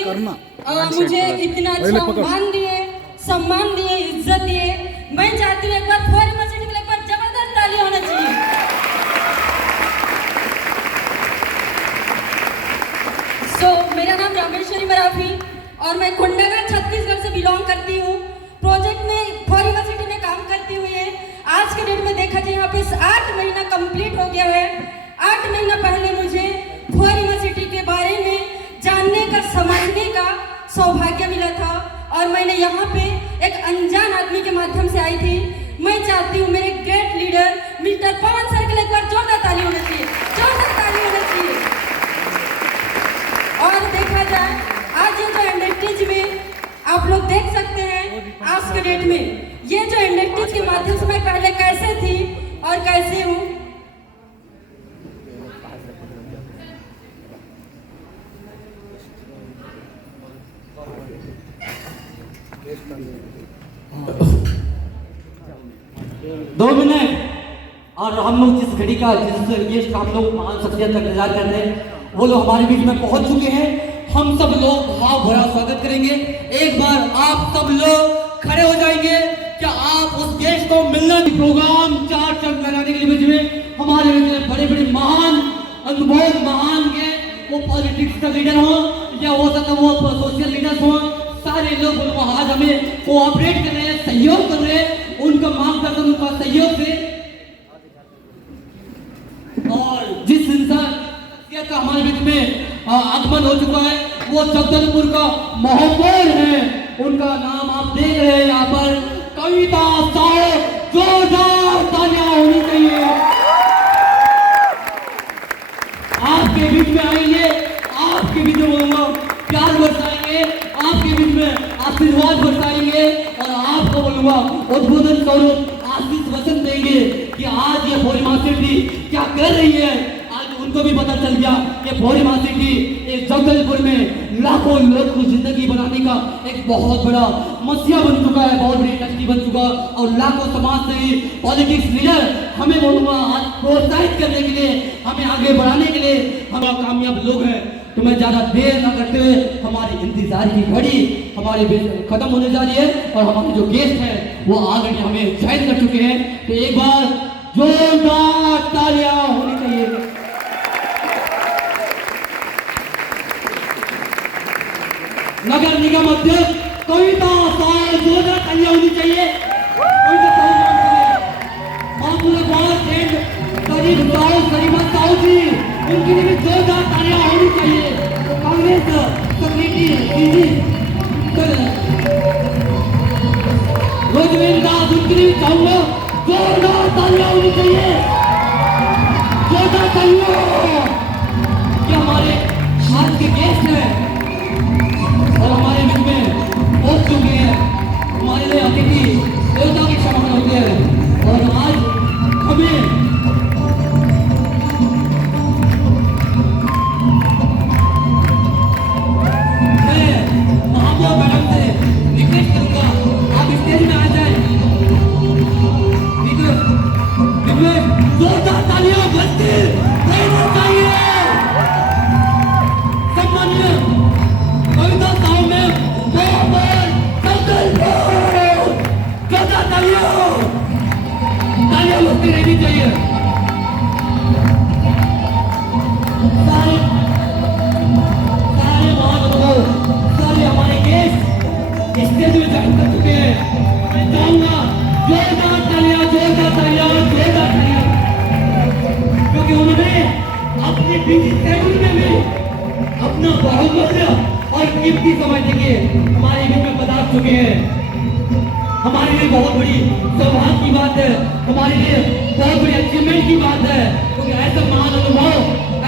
मुझे इतना अच्छा मान दिए, सम्मान दिए, इज्जत दिए। मैं चाहती हूँ एक बार फॉर यूनिवर्सिटी के लिए एक बार जबरदस्त ताली होना चाहिए। मेरा नाम रामेश्वरी मराठी और मैं कोंडागांव छत्तीसगढ़ से बिलोंग करती हूँ। प्रोजेक्ट में फॉर यूनिवर्सिटी में काम करती हुई है। आज के डेट में देखा जाए यहाँ पे 8 महीना कंप्लीट हो गया है। 8 महीना पहले मुझे फॉर यूनिवर्सिटी के बारे में जानने का, समझने का सौभाग्य मिला था और मैंने यहाँ पे एक अनजान आदमी के माध्यम से आई थी। मैं चाहती हूँ मेरे ग्रेट लीडर मिस्टर पवन सर के लिए एक बार जोरदार ताली होना चाहिए, जोरदार ताली होना चाहिए। और देखा जाए आज ये जो इंडस्ट्रीज में आप लोग देख सकते हैं, आज के डेट में ये जो इंडस्ट्रीज के माध्यम से मैं पहले कैसे थी और कैसे हूँ। दो मिनट और हम लोग जिस घड़ी का, जिस गेस्ट का हम लोग महान शख्सियत का इंतजार कर रहे हैं, वो लोग हमारे बीच में पहुंच चुके हैं। हम सब लोग भाव भरा स्वागत करेंगे। एक बार आप सब लोग खड़े हो जाएंगे। क्या आप उस गेस्ट को मिलना प्रोग्राम 4 चंद लगाने के लिए में हमारे बीच में बड़े बड़े महान अनुभव, महान के वो पॉलिटिक्स का लीडर हो या हो सकता वो सोशल लीडर्स हो, सारे लोग आज हमें कोऑपरेट कर रहे हैं, सहयोग कर रहे हैं। उनका मार्गदर्शन, उनका सहयोग से और जिस इंसान का हमारे बीच में आगमन हो चुका है वो जगदलपुर का महापौर है। उनका नाम आप देख रहे हैं यहाँ पर, कविता साहब। जोरदार तालियां होनी चाहिए। आपके बीच में आएंगे, आपके बीच में प्यार बरसाएंगे, आपके बीच में आशीर्वाद बरसाएंगे और आपको बोलूंगा उद्बोधन स्वरूप आशीष वचन देंगे कि आज ये फॉर यूनिवर्सिटी क्या कर रही है। आज उनको भी पता चल गया कि फॉर यूनिवर्सिटी एक जगदलपुर में लाखों लोग को जिंदगी बनाने का एक बहुत बड़ा मसीहा बन चुका है, बहुत बड़ी इंडस्ट्री बन चुका और लाखों समाज सेवी पॉलिटिक्स लीडर हमें बोलूंगा आज प्रोत्साहित करने के लिए, हमें आगे बढ़ाने के लिए हमारा कामयाब लोग हैं। तो मैं ज्यादा देर न करते हुए हमारी इंतजार की घड़ी हमारे खत्म होने जा रही है और हमारे जो गेस्ट हैं वो ऑलरेडी हमें ज्वाइन कर चुके हैं। तो एक बार जोरदार तालियां होनी चाहिए। नगर निगम अध्यक्ष कविता साहब, जोरदार तालियां होनी चाहिए। साहू जी, उनके लिए भी जोरदार तालियां होनी चाहिए। कांग्रेस सेक्रेटरी रोजवेंद्र दास, उनके लिए चाहूंगा जोरदार तालियां होनी चाहिए, जोरदार तालियां। ये हमारे आज के गेस्ट हैं और हमारे बीच में पहुंच चुके हैं। हमारे लिए अतिथि देवता की क्षमा होते हैं और आज हमें जोरदार तालियां बजती रहना चाहिए। सम्मानीय कविता साहब में जोरदार तालियां बजती रहनी चाहिए। सारे महानुभाव, सारे हमारे गेस्ट स्टेज में ज्वाइन कर चुके हैं। मैं चाहूंगा जोरदार तालियां, जोरदार तालियां, जोरदार तालियां, क्योंकि उन्होंने अपने बिजी शेड्यूल में भी अपना बहुमूल्य और कीमती समय देके हमारे बीच में पधार चुके हैं। हमारे लिए बहुत बड़ी सौभाग्य की बात है, हमारे लिए बहुत बड़ी अचीवमेंट की बात है, क्योंकि ऐसे महान अनुभव,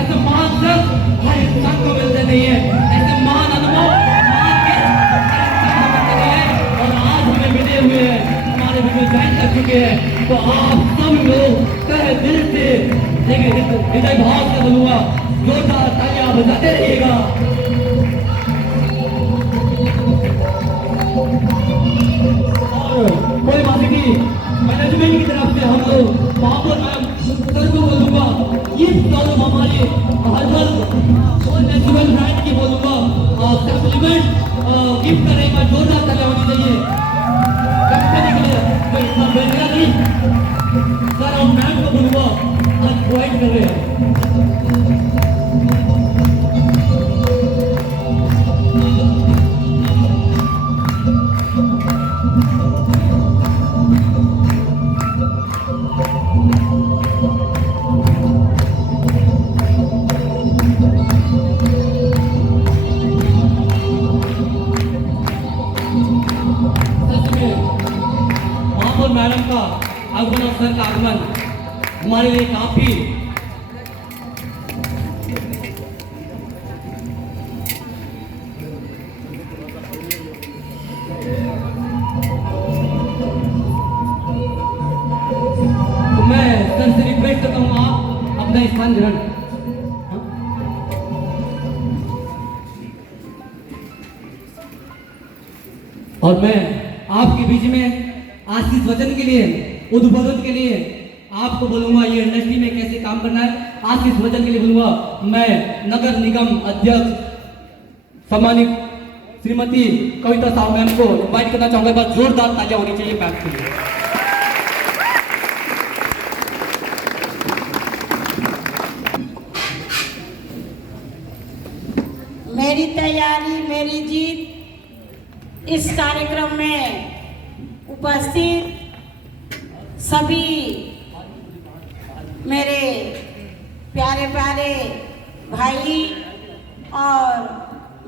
ऐसे महान शख्स हर इंसान को मिलते नहीं है। ऐसे महान अनुभव, महान और आज हमें मिले हुए हैं, हमारे बीच में ज्वाइन कर चुके हैं। तो आप सब लोग तहे दिल से, हृदय भाव से बोलूंगा, जोरदार तालियां बजाते रहिएगा। और कोई यूनिवर्सिटी मैनेजमेंट की तरफ से हम लोग महापौर मैम सर को बोलूंगा, गिफ्ट और हमारे हर्बल और नेचुरल ब्रांड की बोलूँगा सप्लीमेंट गिफ्ट करने का जोरदार तालियां होनी चाहिए कंपनी के लिए। मैं इतना बेहतरीन नहीं सर, हम मैम को बोलूँगा आज प्रोवाइड कर रहे हैं। महापौर मैडम का आगमन और सर का आगमन हमारे लिए काफी तो मैं सर से रिक्वेस्ट करता हूँ आप अपना स्थान ग्रहण। हाँ? और मैं आपके बीच में आशीष वचन के लिए, उद्बोधन के लिए आपको बोलूंगा ये इंडस्ट्री में कैसे काम करना है। आशीष वचन के लिए बोलूंगा मैं नगर निगम अध्यक्ष सम्मानित श्रीमती कविता साहू मैम को इनवाइट करना चाहूंगा। बस जोरदार तालियां होनी चाहिए मैम के लिए। मेरी तैयारी मेरी जीत इस कार्यक्रम में उपस्थित सभी मेरे प्यारे प्यारे भाई और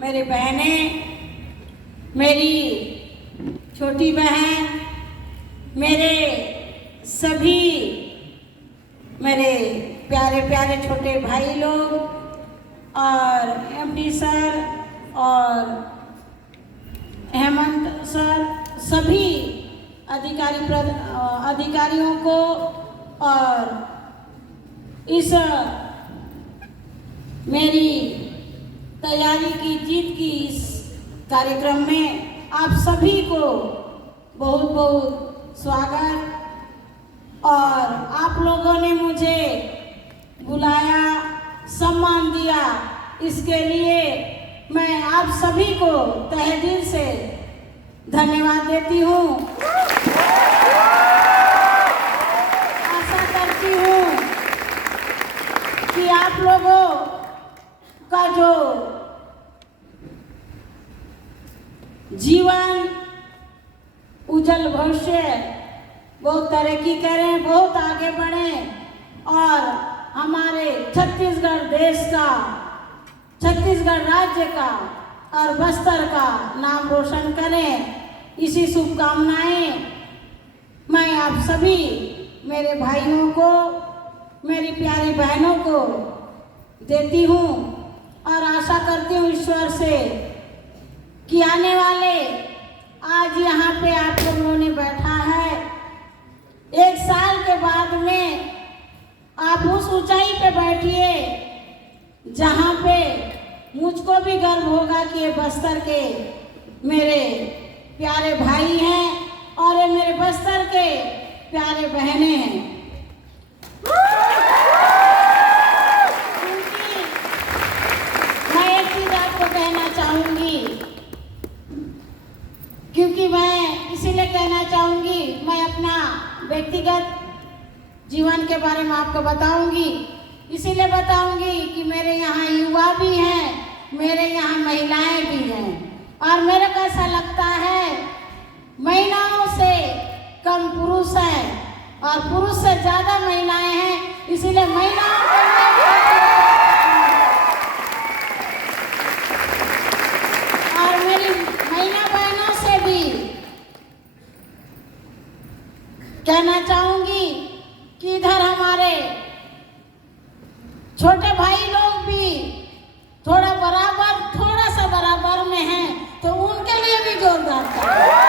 मेरे बहनें, मेरी छोटी बहन, मेरे सभी मेरे प्यारे प्यारे छोटे भाई लोग और एमडी सर और हेमंत सर, सभी अधिकारियों को और इस मेरी तैयारी की जीत की इस कार्यक्रम में आप सभी को बहुत बहुत स्वागत। और आप लोगों ने मुझे बुलाया, सम्मान दिया, इसके लिए मैं आप सभी को तहे दिल से धन्यवाद देती हूँ। आशा करती हूँ कि आप लोगों का जो जीवन उज्जवल भविष्य बहुत तरक्की करें, बहुत आगे बढ़ें और हमारे छत्तीसगढ़ देश का, छत्तीसगढ़ राज्य का और बस्तर का नाम रोशन करें। इसी शुभकामनाएं मैं आप सभी मेरे भाइयों को, मेरी प्यारी बहनों को देती हूँ और आशा करती हूँ ईश्वर से कि आने वाले आज यहाँ पे आप लोगों ने बैठा है, एक साल के बाद में आप उस ऊंचाई पे बैठिए जहाँ पे मुझको भी गर्व होगा कि ये बस्तर के मेरे प्यारे भाई हैं और ये मेरे बस्तर के प्यारे बहनें हैं। क्योंकि मैं एक चीज आपको कहना चाहूँगी, क्योंकि मैं इसीलिए कहना चाहूँगी, मैं अपना व्यक्तिगत जीवन के बारे में आपको बताऊंगी, इसीलिए बताऊंगी कि मेरे यहाँ युवा भी हैं, मेरे यहाँ महिलाएं भी हैं और मेरे को ऐसा लगता है महिलाओं से कम पुरुष हैं और पुरुष से ज़्यादा महिलाएं हैं, इसीलिए महिलाओं को और मेरी महिला बहनों से भी कहना चाहूँगी कि इधर हमारे छोटे भाई लोग भी थोड़ा सा बराबर में हैं, तो उनके लिए भी जोरदार तालियां।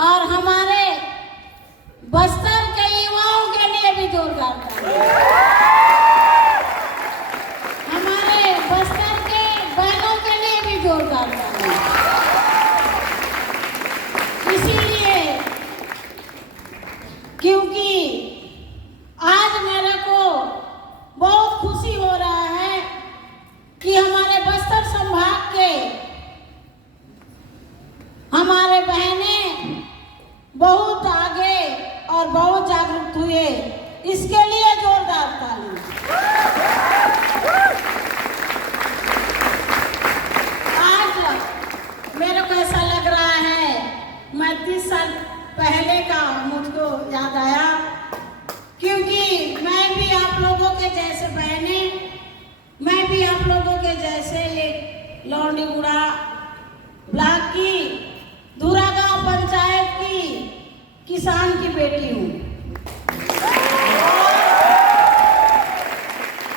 और हमारे बस्तर के युवाओं के लिए भी जोरदार तालियां। हमारे बस्तर के बहनों के लिए भी जोरदार तालियां। क्योंकि आज मेरे को बहुत खुशी हो रहा है कि हमारे बस्तर संभाग के हमारे बहनें बहुत आगे और बहुत जागरूक हुए। इसके लिए जोरदार ताली। आज मेरे को ऐसा लग रहा है, मैं 30 साल पहले का मुझको याद आया, क्योंकि मैं भी आप लोगों के जैसे बहने, मैं भी आप लोगों के जैसे एक लौंडीगुड़ा ब्लॉक की धुरा गांव पंचायत की किसान की बेटी हूँ।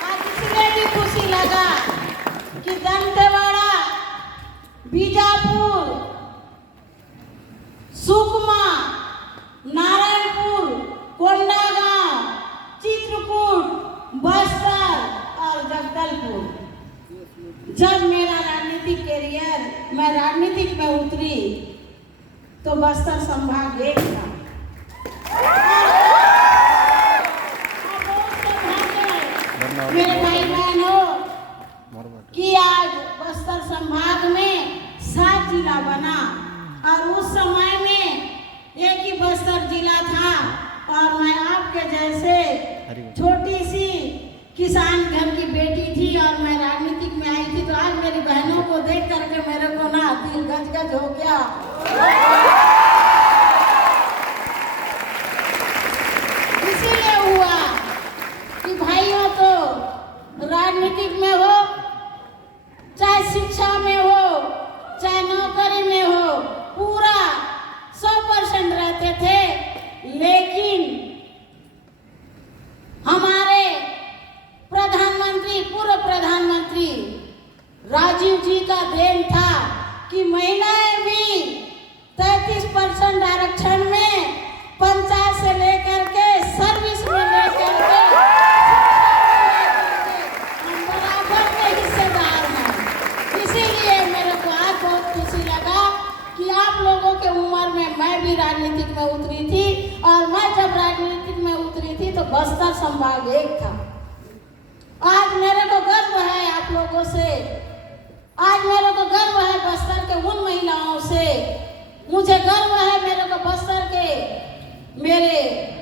आज इसलिए भी खुशी लगा कि दंतेवाड़ा, बीजापुर, सुकमा, नारायणपुर, कोंडागांव, चित्रकूट, बस्तर और जगदलपुर, जब मेरा राजनीतिक कैरियर, मैं राजनीतिक में उतरी तो बस्तर संभाग एक था। मेरे भाई बहनों कि आज बस्तर संभाग में 7 जिला बना और उस समय में एक ही बस्तर जिला था और मैं आपके जैसे छोटी सी किसान घर की बेटी थी और मैं राजनीतिक में आई थी। तो आज मेरी बहनों को देख करके मेरे को ना दिल गजगज हो गया। इसीलिए हुआ कि भाइयों तो राजनीतिक में हो, चाहे शिक्षा में हो, चाहे नौकरी में हो, पूरा 100% रहते थे, लेकिन हमारे प्रधानमंत्री, पूर्व प्रधानमंत्री राजीव जी का देन था कि महिलाएं भी 33% आरक्षण में पंचायत से लेकर के सर्विस में लेकर के हम बराबर के हिस्सेदार हैं। इसीलिए मेरे को आज बहुत खुशी लगा कि आप लोगों के उम्र में मैं भी राजनीतिक में उतरी थी और मैं जब राजनीतिक में उतरी थी तो बस्तर संभाग एक था। आज मेरे को गर्व है आप लोगों से, आज मेरे को गर्व है बस्तर के उन महिलाओं से, मुझे गर्व है मेरे को बस्तर के मेरे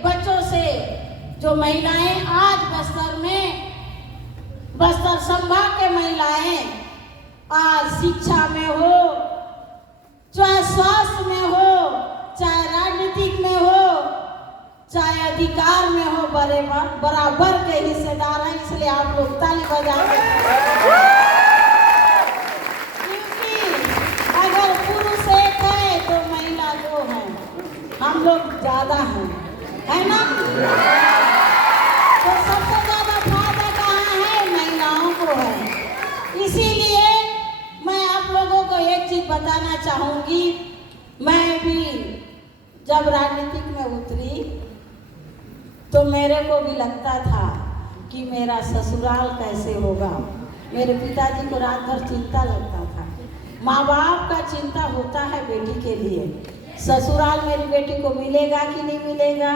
बच्चों से, जो महिलाएं आज बस्तर में, बस्तर संभाग के महिलाएं आज शिक्षा में हो, चाहे स्वास्थ्य में हो, चाहे राजनीतिक में हो, चाहे अधिकार में हो, बराबर के हिस्सेदार हैं। इसलिए आप लोग ताली बजा के, क्योंकि अगर पुरुष एक है तो महिला 2 है, हम लोग ज्यादा हैं, है ना? तो सबसे ज्यादा फायदा कहाँ है? महिलाओं को है। इसीलिए मैं आप लोगों को एक चीज बताना चाहूंगी, मैं भी जब राजनीतिक में उतरी तो मेरे को भी लगता था कि मेरा ससुराल कैसे होगा। मेरे पिताजी को रात भर चिंता लगता था। माँ बाप का चिंता होता है बेटी के लिए, ससुराल मेरी बेटी को मिलेगा कि नहीं मिलेगा,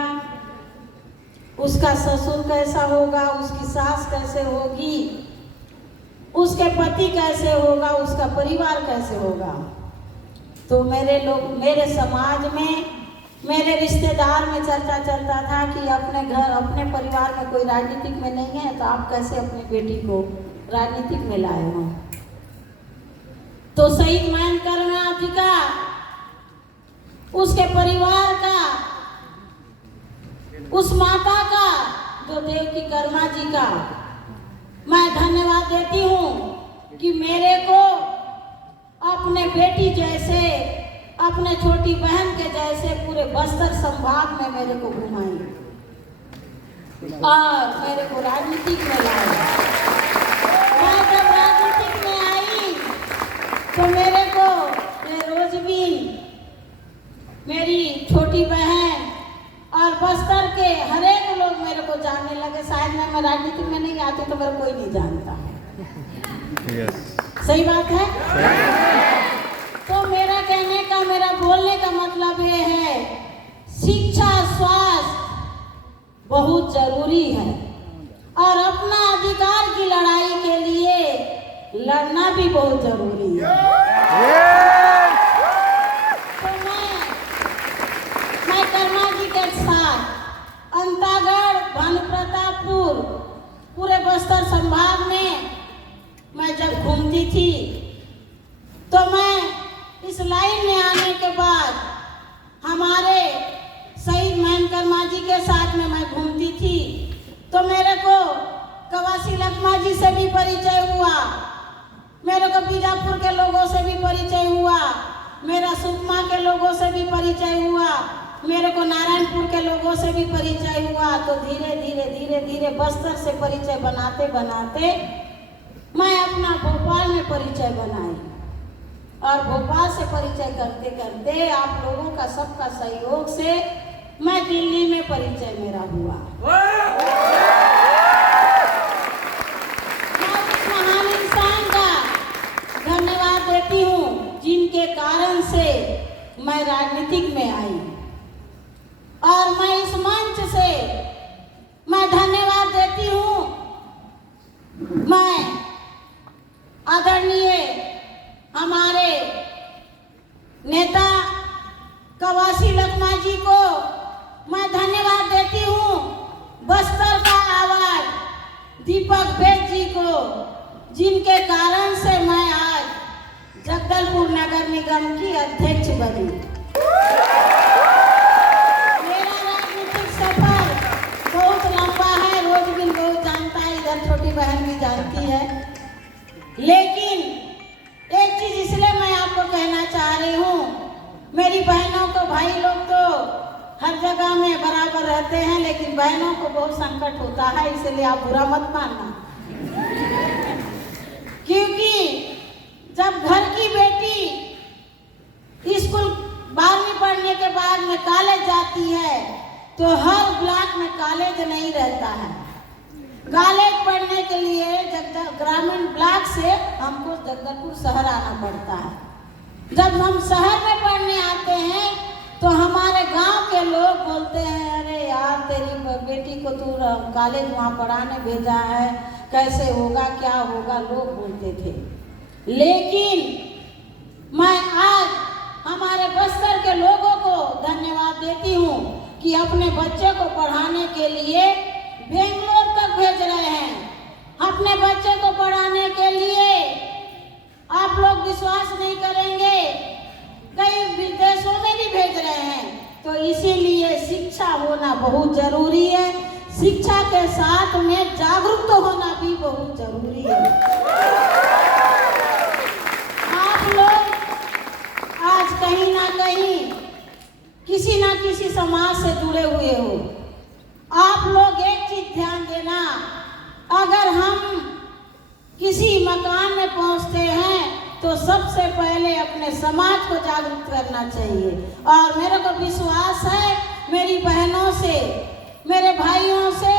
उसका ससुर कैसा होगा, उसकी सास कैसे होगी, उसके पति कैसे होगा, उसका परिवार कैसे होगा। तो मेरे समाज में, मेरे रिश्तेदार में चर्चा चलता था कि अपने घर, अपने परिवार में कोई राजनीतिक में नहीं है तो आप कैसे अपनी बेटी को राजनीतिक में लाए हो। तो शहीद महेंद्र करमनाथ जी का, उसके परिवार का, उस माता का, जो देवकी कर्मा जी का मैं धन्यवाद देती हूँ कि मेरे को अपने बेटी जैसे, अपने छोटी बहन के जैसे पूरे बस्तर संभाग में मेरे को घुमाई और मेरे को राजनीतिक में लाया। मैं जब राजनीतिक में आई तो मेरे को रोजबीन, मेरी छोटी बहन और बस्तर के हर एक लोग मेरे को जानने लगे। शायद मैं राजनीति में नहीं आती तो मेरे कोई नहीं जानता। सही बात है। तो मेरा कहने का, मेरा बोलने का मतलब ये है, शिक्षा, स्वास्थ्य बहुत जरूरी है और अपना अधिकार की लड़ाई के लिए लड़ना भी बहुत जरूरी है। तो मैं कर्मा जी के साथ अंतागढ़, भानुप्रतापपुर, पूरे बस्तर संभाग में मैं जब घूमती थी तो मैं इस लाइन में आने के बाद हमारे शहीद महन कर्मा जी के साथ में मैं घूमती थी तो मेरे को कवासी लखमा जी से भी परिचय हुआ, मेरे को बीजापुर के लोगों से भी परिचय हुआ, मेरा सुकमा के लोगों से भी परिचय हुआ, मेरे को नारायणपुर के लोगों से भी परिचय हुआ। तो धीरे धीरे धीरे धीरे बस्तर से परिचय बनाते बनाते मैं अपना भोपाल में परिचय बनाई और भोपाल से परिचय करते करते आप लोगों का सबका सहयोग से मैं दिल्ली में परिचय मेरा हुआ। मैं उस महान इंसान का धन्यवाद देती हूँ जिनके कारण से मैं राजनीतिक में आई और मैं इस मंच से मैं धन्यवाद देती हूँ मैं आदरणीय हमारे नेता कवासी लखमा जी को मैं धन्यवाद देती हूँ, बस्तर का आवाज दीपक बेग जी को जिनके कारण से मैं आज जगदलपुर नगर निगम की अध्यक्ष बनी। मेरा राजनीतिक सफर बहुत लंबा है, रोज भी बहुत जानता है, इधर छोटी बहन भी जानती है, लेकिन एक चीज इसलिए मैं आपको कहना चाह रही हूँ, मेरी बहनों को, भाई लोग तो हर जगह में बराबर रहते हैं लेकिन बहनों को बहुत संकट होता है, इसलिए आप बुरा मत मानना। क्योंकि जब घर की बेटी स्कूल 12वीं पढ़ने के बाद में कॉलेज जाती है तो हर ब्लॉक में कॉलेज नहीं रहता है। कॉलेज पढ़ने के लिए ग्रामीण ब्लॉक से हमको जगदलपुर शहर आना पड़ता है। जब हम शहर में पढ़ने आते हैं तो हमारे गांव के लोग बोलते हैं, अरे यार तेरी बेटी को तू कॉलेज वहाँ पढ़ाने भेजा है, कैसे होगा क्या होगा, लोग बोलते थे। लेकिन मैं आज हमारे बस्तर के लोगों को धन्यवाद देती हूँ कि अपने बच्चे को पढ़ाने के लिए बेंगलोर तक भेज रहे हैं, अपने बच्चे को पढ़ाने के लिए आप लोग विश्वास नहीं करेंगे, कई विदेशों में भी भेज रहे हैं। तो इसीलिए शिक्षा होना बहुत जरूरी है, शिक्षा के साथ में जागरूक होना भी बहुत जरूरी है। आप लोग आज कहीं ना कहीं किसी ना किसी समाज से जुड़े हुए हो, आप लोग एक चीज ध्यान देना, अगर हम किसी मकान में पहुंचते हैं तो सबसे पहले अपने समाज को जागरूक करना चाहिए। और मेरे को विश्वास है मेरी बहनों से, मेरे भाइयों से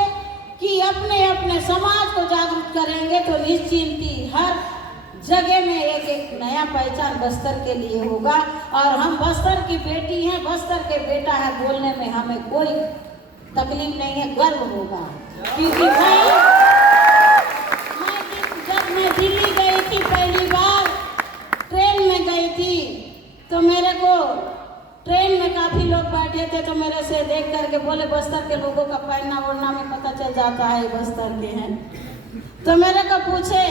कि अपने अपने समाज को जागरूक करेंगे तो निश्चिंत ही हर जगह में एक नया पहचान बस्तर के लिए होगा। और हम बस्तर की बेटी हैं, बस्तर के बेटा है, बोलने में हमें कोई तकलीफ नहीं है, गर्व होगा। क्योंकि जब मैं दिल्ली गई थी पहली बार, ट्रेन में गई थी तो मेरे को ट्रेन में काफ़ी लोग बैठे थे तो मेरे से देख करके बोले, बस्तर के लोगों का पहनना ओढ़ना में पता चल जाता है बस्तर के हैं। तो मेरे को पूछे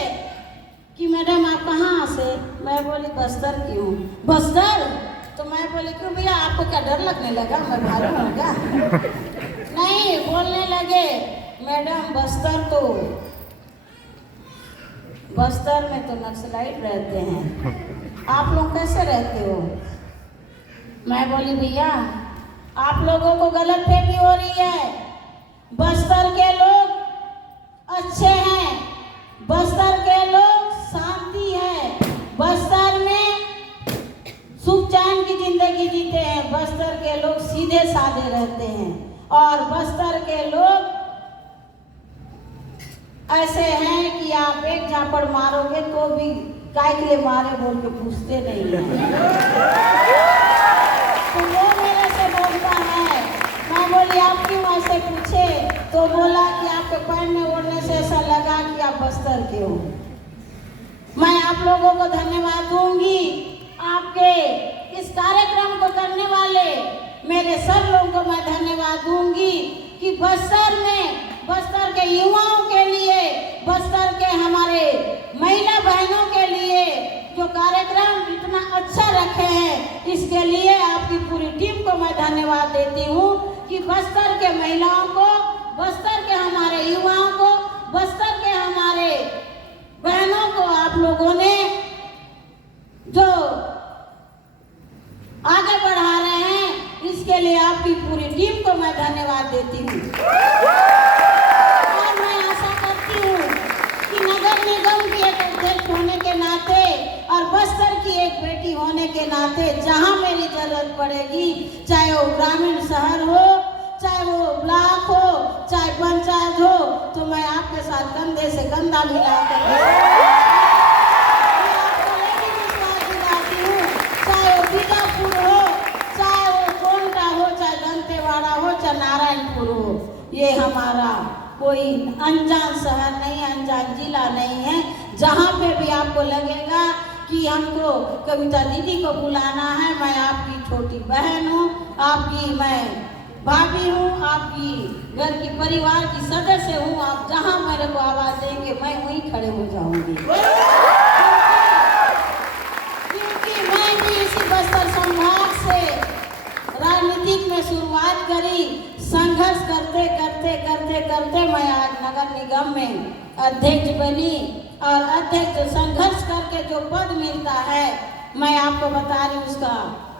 कि मैडम आप कहाँ से? मैं बोली बस्तर की हूँ। बस्तर? तो मैं बोली क्यों भैया, आपको क्या डर लगने लगा, मैं भालू हूँ क्या? नहीं, बोलने लगे मैडम बस्तर में तो नक्सलाइट रहते हैं, आप लोग कैसे रहते हो? मैं बोली भैया आप लोगों को गलतफहमी हो रही है, बस्तर के लोग अच्छे हैं, बस्तर के लोग शांति है, बस्तर में सुख चैन की जिंदगी जीते हैं, बस्तर के लोग सीधे साधे रहते हैं और बस्तर के लोग ऐसे हैं कि आप एक झापड़ मारोगे तो भी काय के लिए मारे बोल के पूछते नहीं हैं। तो वो मेरे से बोलता है, मैं बोली बोली आप क्यों ऐसे पूछे, तो बोला कि आपके पैर में ओढ़ने से ऐसा लगा कि आप बस्तर के हो। मैं आप लोगों को धन्यवाद दूंगी, आपके इस कार्यक्रम को करने वाले मेरे सब लोगों को मैं धन्यवाद दूंगी कि बस्तर में, बस्तर के युवाओं के लिए, बस्तर के हमारे महिला बहनों के लिए जो कार्यक्रम इतना अच्छा रखे हैं, इसके लिए आपकी पूरी टीम को मैं धन्यवाद देती हूँ कि बस्तर के महिलाओं को, बस्तर के हमारे युवाओं को, बस्तर के हमारे बहनों को आप लोगों ने जो आगे बढ़ा रहे हैं, इसके लिए आपकी पूरी टीम को मैं धन्यवाद देती हूँ। और मैं आशा करती हूँ कि नगर निगम की एक अध्यक्ष होने के नाते और बस्तर की एक बेटी होने के नाते जहाँ मेरी जरूरत पड़ेगी, चाहे वो ग्रामीण शहर हो, चाहे वो ब्लॉक हो, चाहे पंचायत हो, तो मैं आपके साथ कंधे से कंधा मिलाकर विश्वास दिलाती हूँ। चाहे वो बीजापुर हो, चाहे वो कोंटा हो, चाहे दंतेवाड़ा हो, चाहे नारायणपुर हो, ये हमारा कोई अनजान शहर नहीं, अनजान जिला नहीं है। जहाँ पे भी आपको लगेगा कि हमको कविता दीदी को बुलाना है, मैं आपकी छोटी बहन हूँ, आपकी मैं भाभी हूँ, आपकी घर की परिवार की सदस्य हूँ। आप जहाँ मेरे को आवाज़ देंगे मैं वहीं खड़े हो जाऊंगी, क्योंकि मैं भी इसी बस्तर संभाग से राजनीतिक में शुरुआत करी। संघर्ष करते करते करते करते मैं आज नगर निगम में अध्यक्ष बनी, और अध्यक्ष संघर्ष करके जो पद मिलता है, मैं आपको बता रही हूँ, उसका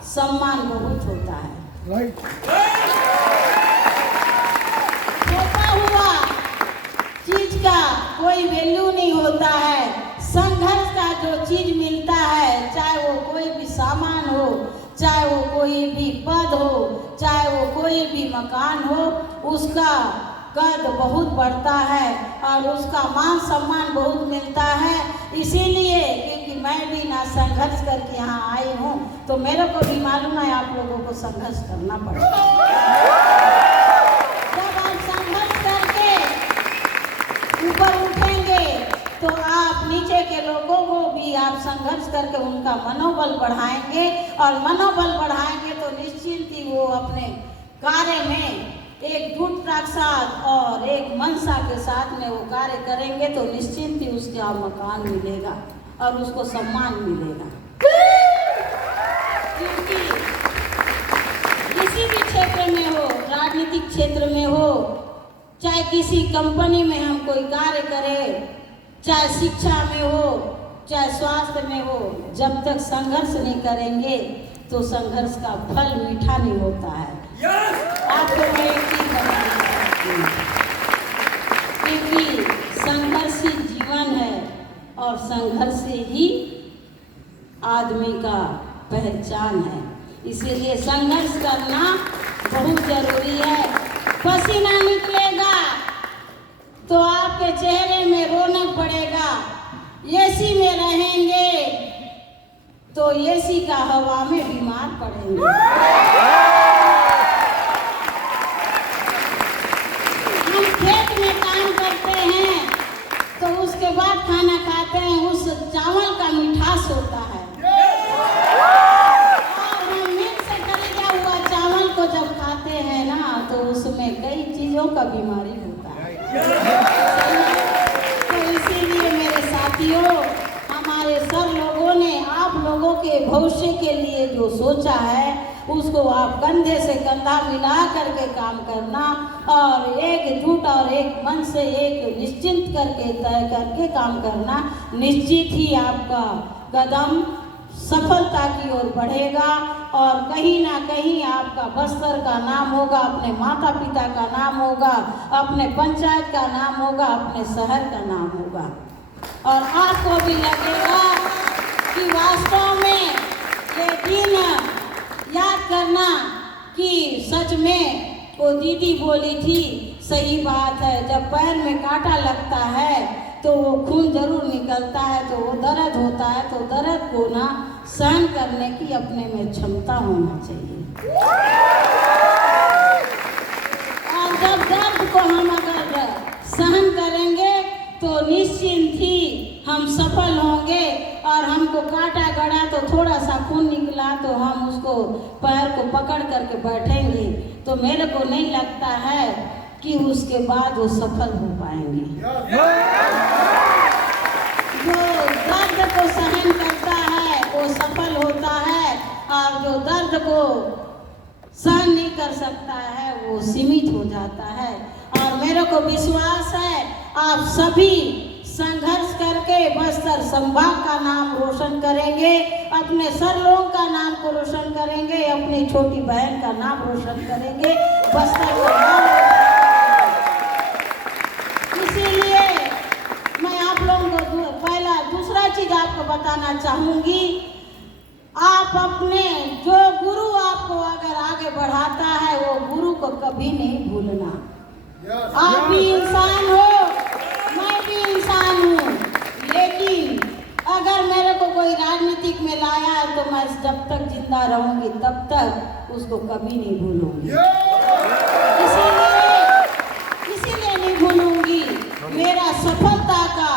सम्मान बहुत होता है। छोटा हुआ चीज का कोई वैल्यू नहीं होता है। संघर्ष का जो चीज मिलता है, चाहे वो कोई भी सामान हो, चाहे वो कोई भी पद हो, चाहे वो कोई भी मकान हो, उसका कद बहुत बढ़ता है और उसका मान सम्मान बहुत मिलता है। इसीलिए क्योंकि मैं भी ना संघर्ष करके यहाँ आई हूँ, तो मेरे को भी मालूम है आप लोगों को संघर्ष करना पड़ेगा। जब आप संघर्ष करके ऊपर उठेंगे तो आप नीचे के लोगों को भी आप संघर्ष करके उनका मनोबल बढ़ाएंगे, और मनोबल बढ़ाएंगे तो निश्चिंत ही वो अपने कार्य में एकजुटता के साथ और एक मनसा के साथ में वो कार्य करेंगे, तो निश्चिंत ही उसका मकान मिलेगा और उसको सम्मान मिलेगा। क्योंकि किसी भी क्षेत्र में हो, राजनीतिक क्षेत्र में हो, चाहे किसी कंपनी में हम कोई कार्य करें, चाहे शिक्षा में हो, चाहे स्वास्थ्य में हो, जब तक संघर्ष नहीं करेंगे तो संघर्ष का फल मीठा नहीं होता है। आपको मैं एक चीज बताना चाहती हूँ, क्योंकि संघर्ष ही जीवन है और संघर्ष ही आदमी का पहचान है। इसीलिए संघर्ष करना बहुत जरूरी है। पसीना निकलेगा तो आपके चेहरे में रौनक बढ़ेगा। एसी में रहेंगे तो एसी का हवा में बीमार पड़ेंगे। हम खेत में काम करते हैं तो उसके बाद खाना खाते हैं, उस चावल का मिठास होता है। और हम मिल से खरीदा हुआ चावल को जब खाते हैं ना, तो उसमें कई चीजों का बीमारी होता है। तो इसीलिए मेरे साथियों, हमारे सब लोगों ने आप लोगों के भविष्य के लिए जो सोचा है, उसको आप कंधे से कंधा मिला करके काम करना, और एकजुट और एक मन से एक निश्चिंत करके तय करके काम करना। निश्चित ही आपका कदम सफलता की ओर बढ़ेगा, और कहीं ना कहीं आपका बस्तर का नाम होगा, अपने माता पिता का नाम होगा, अपने पंचायत का नाम होगा, अपने शहर का नाम होगा। और आपको भी लगेगा कि वास्तव में ये दिन याद करना कि सच में वो दीदी बोली थी, सही बात है। जब पैर में कांटा लगता है तो वो खून जरूर निकलता है, तो वो दर्द होता है, तो दर्द को ना सहन करने की अपने में क्षमता होना चाहिए। और जब दर्द को हम अगर सहन करेंगे तो निश्चिंत ही हम सफल होंगे। और हमको काटा गड़ा तो थोड़ा सा खून निकला तो हम उसको पैर को पकड़ करके बैठेंगे, तो मेरे को नहीं लगता है कि उसके बाद वो सफल हो पाएंगे। जो दर्द को सहन करता है वो सफल होता है, और जो दर्द को सहन नहीं कर सकता है वो सीमित हो जाता है। और मेरे को विश्वास है आप सभी संघर्ष करके बस्तर संभाग का नाम रोशन करेंगे, अपने सर लोगों का नाम को रोशन करेंगे, अपनी छोटी बहन का नाम रोशन करेंगे, बस्तर का नाम रोशन करेंगे। इसीलिए मैं आप लोगों को पहला दूसरा चीज आपको बताना चाहूंगी, आप अपने जो गुरु आपको अगर आगे बढ़ाता है वो गुरु को कभी नहीं भूलना। आप भी इंसान हो, मैं भी इंसान हूँ, लेकिन अगर मेरे को कोई राजनीतिक में लाया है तो मैं जब तक जिंदा रहूंगी तब तक उसको कभी नहीं भूलूंगी। इसीलिए नहीं भूलूंगी। मेरा सफलता का,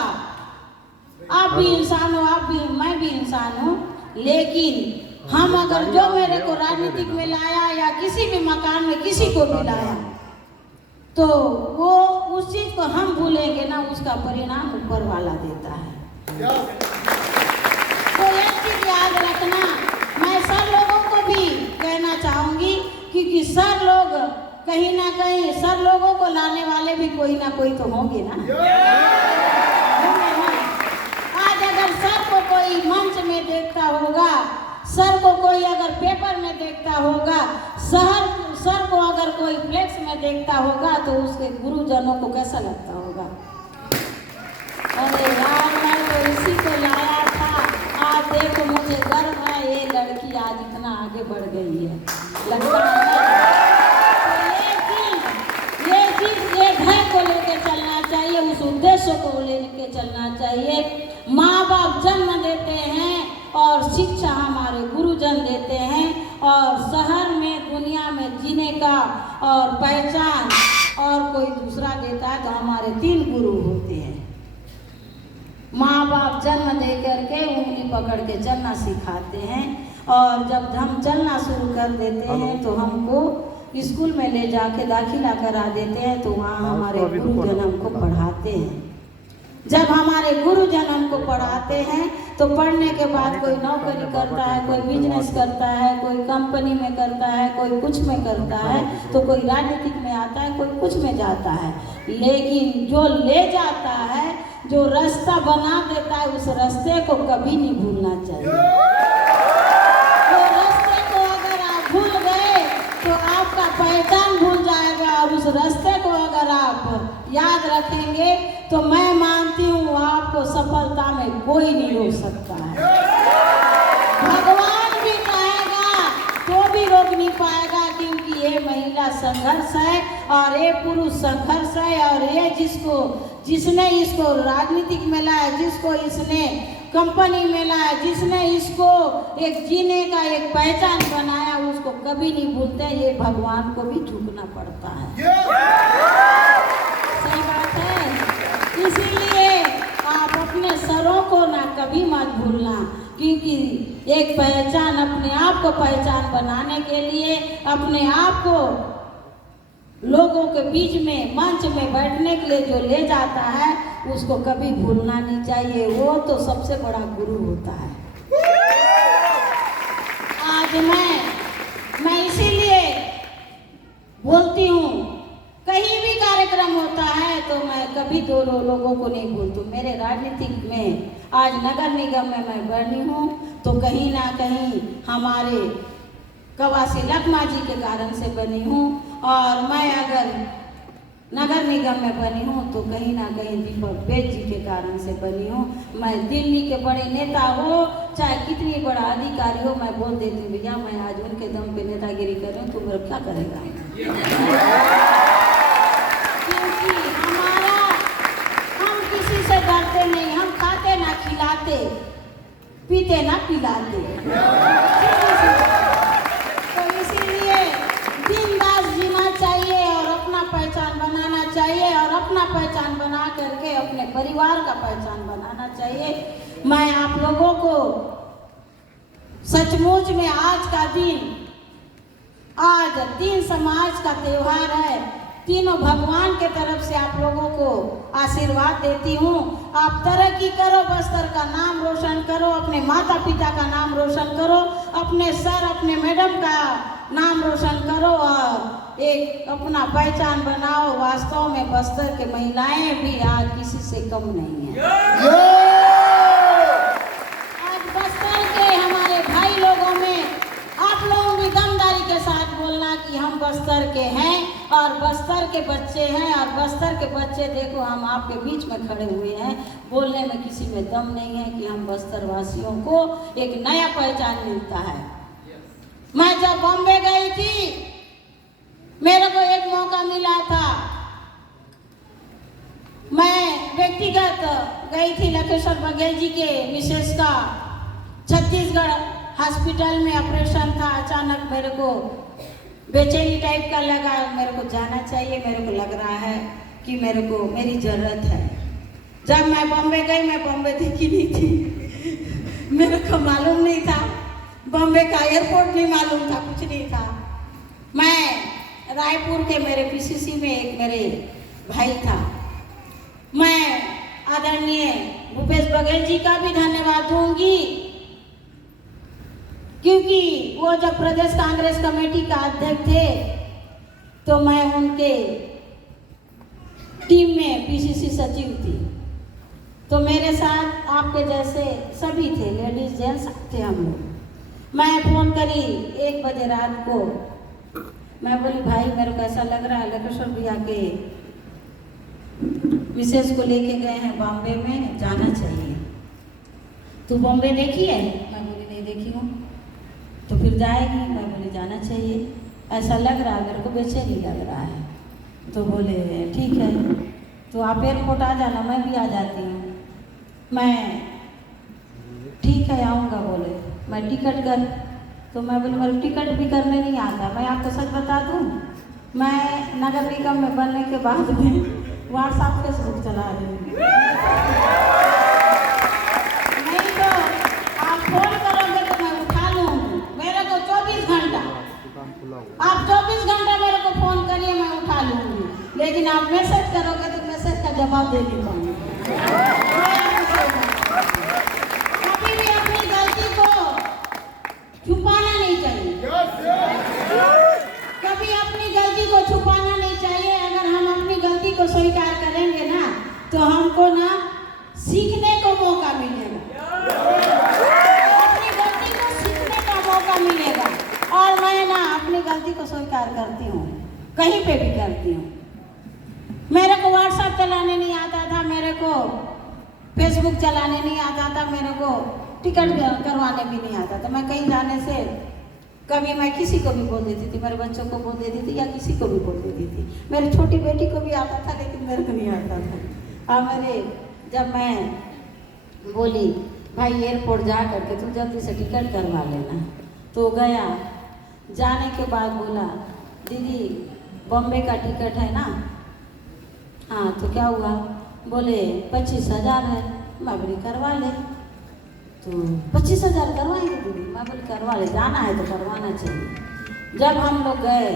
आप भी इंसान हो, आप भी, मैं भी इंसान हूँ, लेकिन हम अगर जो मेरे को राजनीतिक में लाया या किसी भी मकान में किसी को भी लाया तो वो उस चीज को हम भूलेंगे ना, उसका परिणाम ऊपर वाला देता है। तो एक चीज याद रखना, मैं सब लोगों को भी कहना चाहूंगी क्योंकि सब लोग कहीं ना कहीं, सब लोगों को लाने वाले भी कोई ना कोई तो होंगे ना। आज अगर सर को कोई मंच में देखता होगा, सर को कोई अगर पेपर में देखता होगा, सर को अगर कोई फ्लेक्स में देखता होगा तो उसके गुरुजनों को कैसा लगता होगा? अरे यार मैं तो इसी को लाया था, आज देखो मुझे गर्व है ये लड़की आज इतना आगे बढ़ गई है, लगता है। तो ये चीज, ये ध्येय को लेके चलना चाहिए, उस उद्देश्य को लेके चलना चाहिए। माँ बाप जन्म देते हैं और शिक्षा हमारे गुरुजन देते हैं, और शहर में दुनिया में जीने का और पहचान और कोई दूसरा देता है तो हमारे 3 गुरु होते हैं। माँ बाप जन्म दे करके उंगली पकड़ के चलना सिखाते हैं, और जब हम चलना शुरू कर देते हैं तो हमको स्कूल में ले जाके दाखिला करा देते हैं, तो वहाँ हमारे गुरुजन हमको पढ़ाते हैं। जब हमारे गुरुजन हमको पढ़ाते हैं तो पढ़ने के बाद कोई नौकरी करता है, कोई बिजनेस करता है, कोई कंपनी में करता है, कोई कुछ में करता है, तो कोई राजनीतिक में आता है, कोई कुछ में जाता है। लेकिन जो ले जाता है, जो रास्ता बना देता है, उस रास्ते को कभी नहीं भूलना चाहिए। तो रास्ते को अगर आप भूल गए तो आपका पहचान भूल जाएगा, और उस रास्ते को अगर आप याद रखेंगे तो मैं मानती हूँ आपको सफलता में कोई नहीं रोक सकता है। भगवान भी चाहेगा तो भी रोक नहीं पाएगा, क्योंकि ये महिला संघर्ष है और ये पुरुष संघर्ष है, और ये जिसने इसको राजनीतिक में लाया, जिसको इसने कंपनी में लाया, जिसने इसको एक जीने का एक पहचान बनाया, उसको कभी नहीं भूलते। ये भगवान को भी झुकना पड़ता है। सही बात है। इसीलिए आप अपने सरों को ना कभी मत भूलना, क्योंकि एक पहचान, अपने आप को पहचान बनाने के लिए, अपने आप को लोगों के बीच में मंच में बैठने के लिए जो ले जाता है, उसको कभी भूलना नहीं चाहिए। वो तो सबसे बड़ा गुरु होता है। आज मैं इसीलिए बोलती हूँ, कहीं भी कार्यक्रम होता है तो मैं कभी 2 लोगों को नहीं भूलती। मेरे राजनीतिक में आज नगर निगम में मैं बनी हूँ तो कहीं ना कहीं हमारे कवासी लखमा जी के कारण से बनी हूँ, और मैं अगर नगर निगम में बनी हूँ तो कहीं ना कहीं दीपक बेद जी के कारण से बनी हूँ। मैं दिल्ली के बड़े नेता हो, चाहे कितनी बड़ा अधिकारी हो, मैं बोल देती हूँ भैया मैं आज उनके दम पे नेतागिरी कर रही हूँ, तो मेरा क्या करेगा? क्योंकि हम किसी से डरते नहीं, हम खाते ना खिलाते, पीते ना पिलाते। तो इसीलिए बिंदास जीना चाहिए और अपना पहचान चाहिए और अपना पहचान बना करके अपने परिवार का पहचान बनाना चाहिए। मैं आप लोगों को सचमुच में आज का दिन, आज 3 समाज का त्योहार है, तीनों भगवान के तरफ से आप लोगों को आशीर्वाद देती हूँ। आप तरक्की करो, बस्तर का नाम रोशन करो, अपने माता पिता का नाम रोशन करो, अपने सर अपने मैडम का नाम रोशन करो और एक अपना पहचान बनाओ। वास्तव में बस्तर के महिलाएं भी आज किसी से कम नहीं है। आज बस्तर के हमारे भाई लोगों में आप लोगों भी दमदारी के साथ बोलना कि हम बस्तर के हैं और बस्तर के बच्चे हैं। और बस्तर के बच्चे देखो, हम आपके बीच में खड़े हुए हैं, बोलने में किसी में दम नहीं है कि हम बस्तर वासियों को एक नया पहचान मिलता है। मैं जब बॉम्बे गई थी, मेरे को एक मौका मिला था, मैं व्यक्तिगत गई थी लखेश्वर बघेल जी के मिसेस का छत्तीसगढ़ हॉस्पिटल में ऑपरेशन था। अचानक मेरे को बेचैनी टाइप का लगा, मेरे को जाना चाहिए, मेरे को लग रहा है कि मेरे को मेरी ज़रूरत है। जब मैं बॉम्बे गई, मैं बॉम्बे देखी नहीं थी, मेरे को मालूम नहीं था, बॉम्बे का एयरपोर्ट नहीं मालूम था, कुछ नहीं था। मैं रायपुर के मेरे पीसीसी में एक मेरे भाई था, मैं आदरणीय भूपेश बघेल जी का भी धन्यवाद दूंगी, क्योंकि वो जब प्रदेश कांग्रेस कमेटी का अध्यक्ष थे तो मैं उनके टीम में पीसीसी सचिव थी। तो मेरे साथ आपके जैसे सभी थे, लेडीज जेंट्स थे हम लोग। मैं फ़ोन करी 1 बजे रात को, मैं बोली भाई मेरे को ऐसा लग रहा है लखेश्वर भैया के मिसेस को लेके गए हैं बॉम्बे में, जाना चाहिए। तू बॉम्बे देखी है? मैं बोली नहीं देखी हूँ। तो फिर जाएगी? मैं बोली जाना चाहिए, ऐसा लग रहा है, मेरे को बेचैनी लग रहा है। तो बोले ठीक है, तो आप एयरपोर्ट आ जाना, मैं भी आ जाती हूँ। मैं ठीक है आऊँगा बोले। मैं टिकट कर, तो मैं बोली मेरे टिकट भी करने नहीं आता। मैं आपको सच बता दूँ, मैं नगर निगम में बनने के बाद में व्हाट्सएप फेसबुक चला रही हूँ। नहीं तो आप फोन करोगे तो मैं उठा लूँगी। मेरे को 24 घंटा, आप 24 घंटा मेरे को फोन करिए, मैं उठा लूँगी। लेकिन आप मैसेज करोगे तो मैसेज का जवाब दे नहीं पाऊँगी। कभी भी अपनी गलती को छुपाना नहीं चाहिए, कभी अपनी गलती को छुपाना नहीं चाहिए। अगर हम अपनी गलती को स्वीकार करेंगे ना, तो हमको ना सीखने को मौका मिलेगा, अपनी गलती को सीखने का मौका मिलेगा। और मैं ना अपनी गलती को स्वीकार करती हूँ, कहीं पे भी करती हूँ। मेरे को व्हाट्सएप चलाने नहीं आता था, मेरे को फेसबुक चलाने नहीं आता था, मेरे को टिकट करवाने भी नहीं आता था। मैं कहीं जाने से कभी मैं किसी को भी बोल देती थी, मेरे बच्चों को बोल देती थी या किसी को भी बोल देती थी। मेरी छोटी बेटी को भी आता था, लेकिन मेरे को नहीं आता था। और जब मैं बोली भाई एयरपोर्ट जा करके तू जल्दी से टिकट करवा लेना, तो गया। जाने के बाद बोला दीदी बॉम्बे का टिकट है ना? हाँ, तो क्या हुआ? बोले 25,000 है। मैं बोली करवा ले। तो 25,000 करवाएंगे दीदी? मैं बोली करवा ले, जाना है तो करवाना चाहिए। जब हम लोग गए,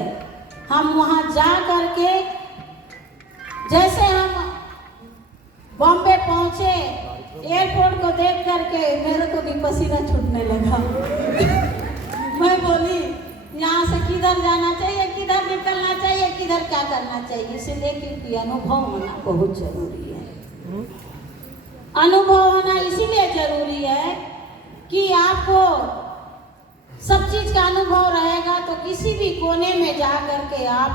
हम वहाँ जा करके जैसे हम बॉम्बे पहुँचे, एयरपोर्ट को देख करके मेरे को भी पसीना छूटने लगा। मैं बोली यहाँ से किधर जाना चाहिए, किधर निकलना चाहिए, किधर क्या करना चाहिए। इसलिए क्योंकि अनुभव होना बहुत जरूरी है। अनुभव होना इसीलिए जरूरी है कि आपको सब चीज़ का अनुभव रहेगा तो किसी भी कोने में जा करके आप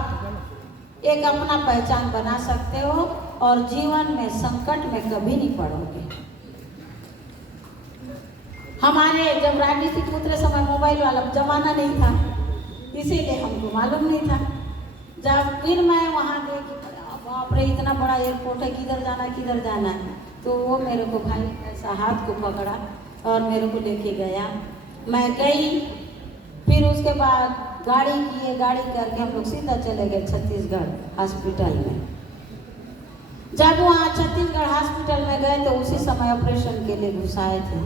एक अपना पहचान बना सकते हो और जीवन में संकट में कभी नहीं पड़ोगे। हमारे जब राजनीतिक उतरे समय मोबाइल वाला जमाना नहीं था, इसीलिए हमको मालूम नहीं था। जब फिर मैं वहाँ देखी, बाप रे इतना बड़ा एयरपोर्ट है, किधर जाना है। तो वो मेरे को भाई ऐसा हाथ को पकड़ा और मेरे को लेके गया। मैं गई, फिर उसके बाद गाड़ी करके हम लोग सीधा चले गए छत्तीसगढ़ हॉस्पिटल में। जब वहाँ छत्तीसगढ़ हॉस्पिटल में गए तो उसी समय ऑपरेशन के लिए घुसाए थे।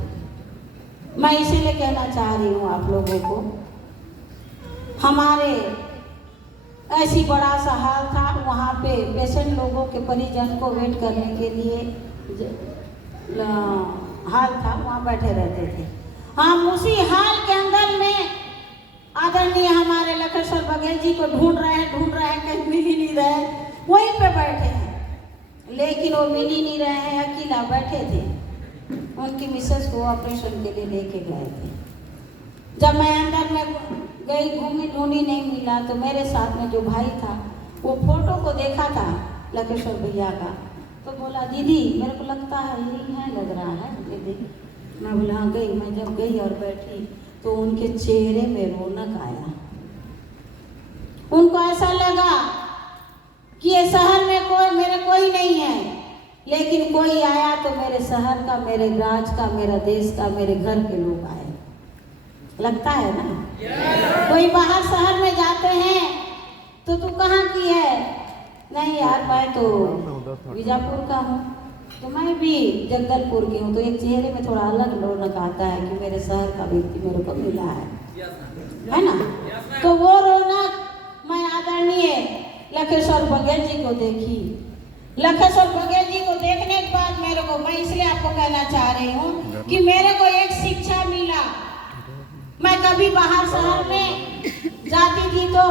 मैं इसीलिए कहना चाह रही हूँ आप लोगों को, हमारे ऐसी बड़ा सा हाल था, वहाँ पे पेशेंट लोगों के परिजन को वेट करने के लिए हाल था, वहाँ बैठे रहते थे। हम उसी हाल के अंदर में आदरणीय हमारे लखेश्वर बघेल जी को ढूंढ रहे हैं, कहीं मिल ही नहीं रहे, वहीं पे बैठे हैं, लेकिन वो मिल ही नहीं रहे हैं, अकेला बैठे थे। उनकी मिसेस को ऑपरेशन के लिए लेके गए थे। जब मैं अंदर में गई, घूमी ढूंढी, नहीं मिला, तो मेरे साथ में जो भाई था वो फोटो को देखा था लखेश्वर भैया का, तो बोला दीदी मेरे को लगता है यही है, लग रहा है दीदी। मैं बोला हाँ गई। मैं जब गई और बैठी तो उनके चेहरे में रौनक आया। उनको ऐसा लगा कि ये शहर में कोई नहीं है, लेकिन कोई आया तो मेरे शहर का, मेरे राज्य का, मेरा देश का, मेरे घर के लोग आए। लगता है ना, कोई बाहर शहर में जाते हैं तो तू कहाँ की है? नहीं यार मैं तो बीजापुर का हूँ, तो मैं भी जगदलपुर की हूँ। तो एक चेहरे में थोड़ा अलग रौनक आता है कि मेरे शहर का व्यक्ति मेरे को मिला है ना। तो वो रौनक मैं आदरणीय लखेश्वर बघेल जी को देखी। लखेश्वर बघेल जी को देखने के बाद मेरे को, मैं इसलिए आपको कहना चाह रही हूँ कि मेरे को एक शिक्षा मिला। मैं कभी बाहर शहर में जाती थी तो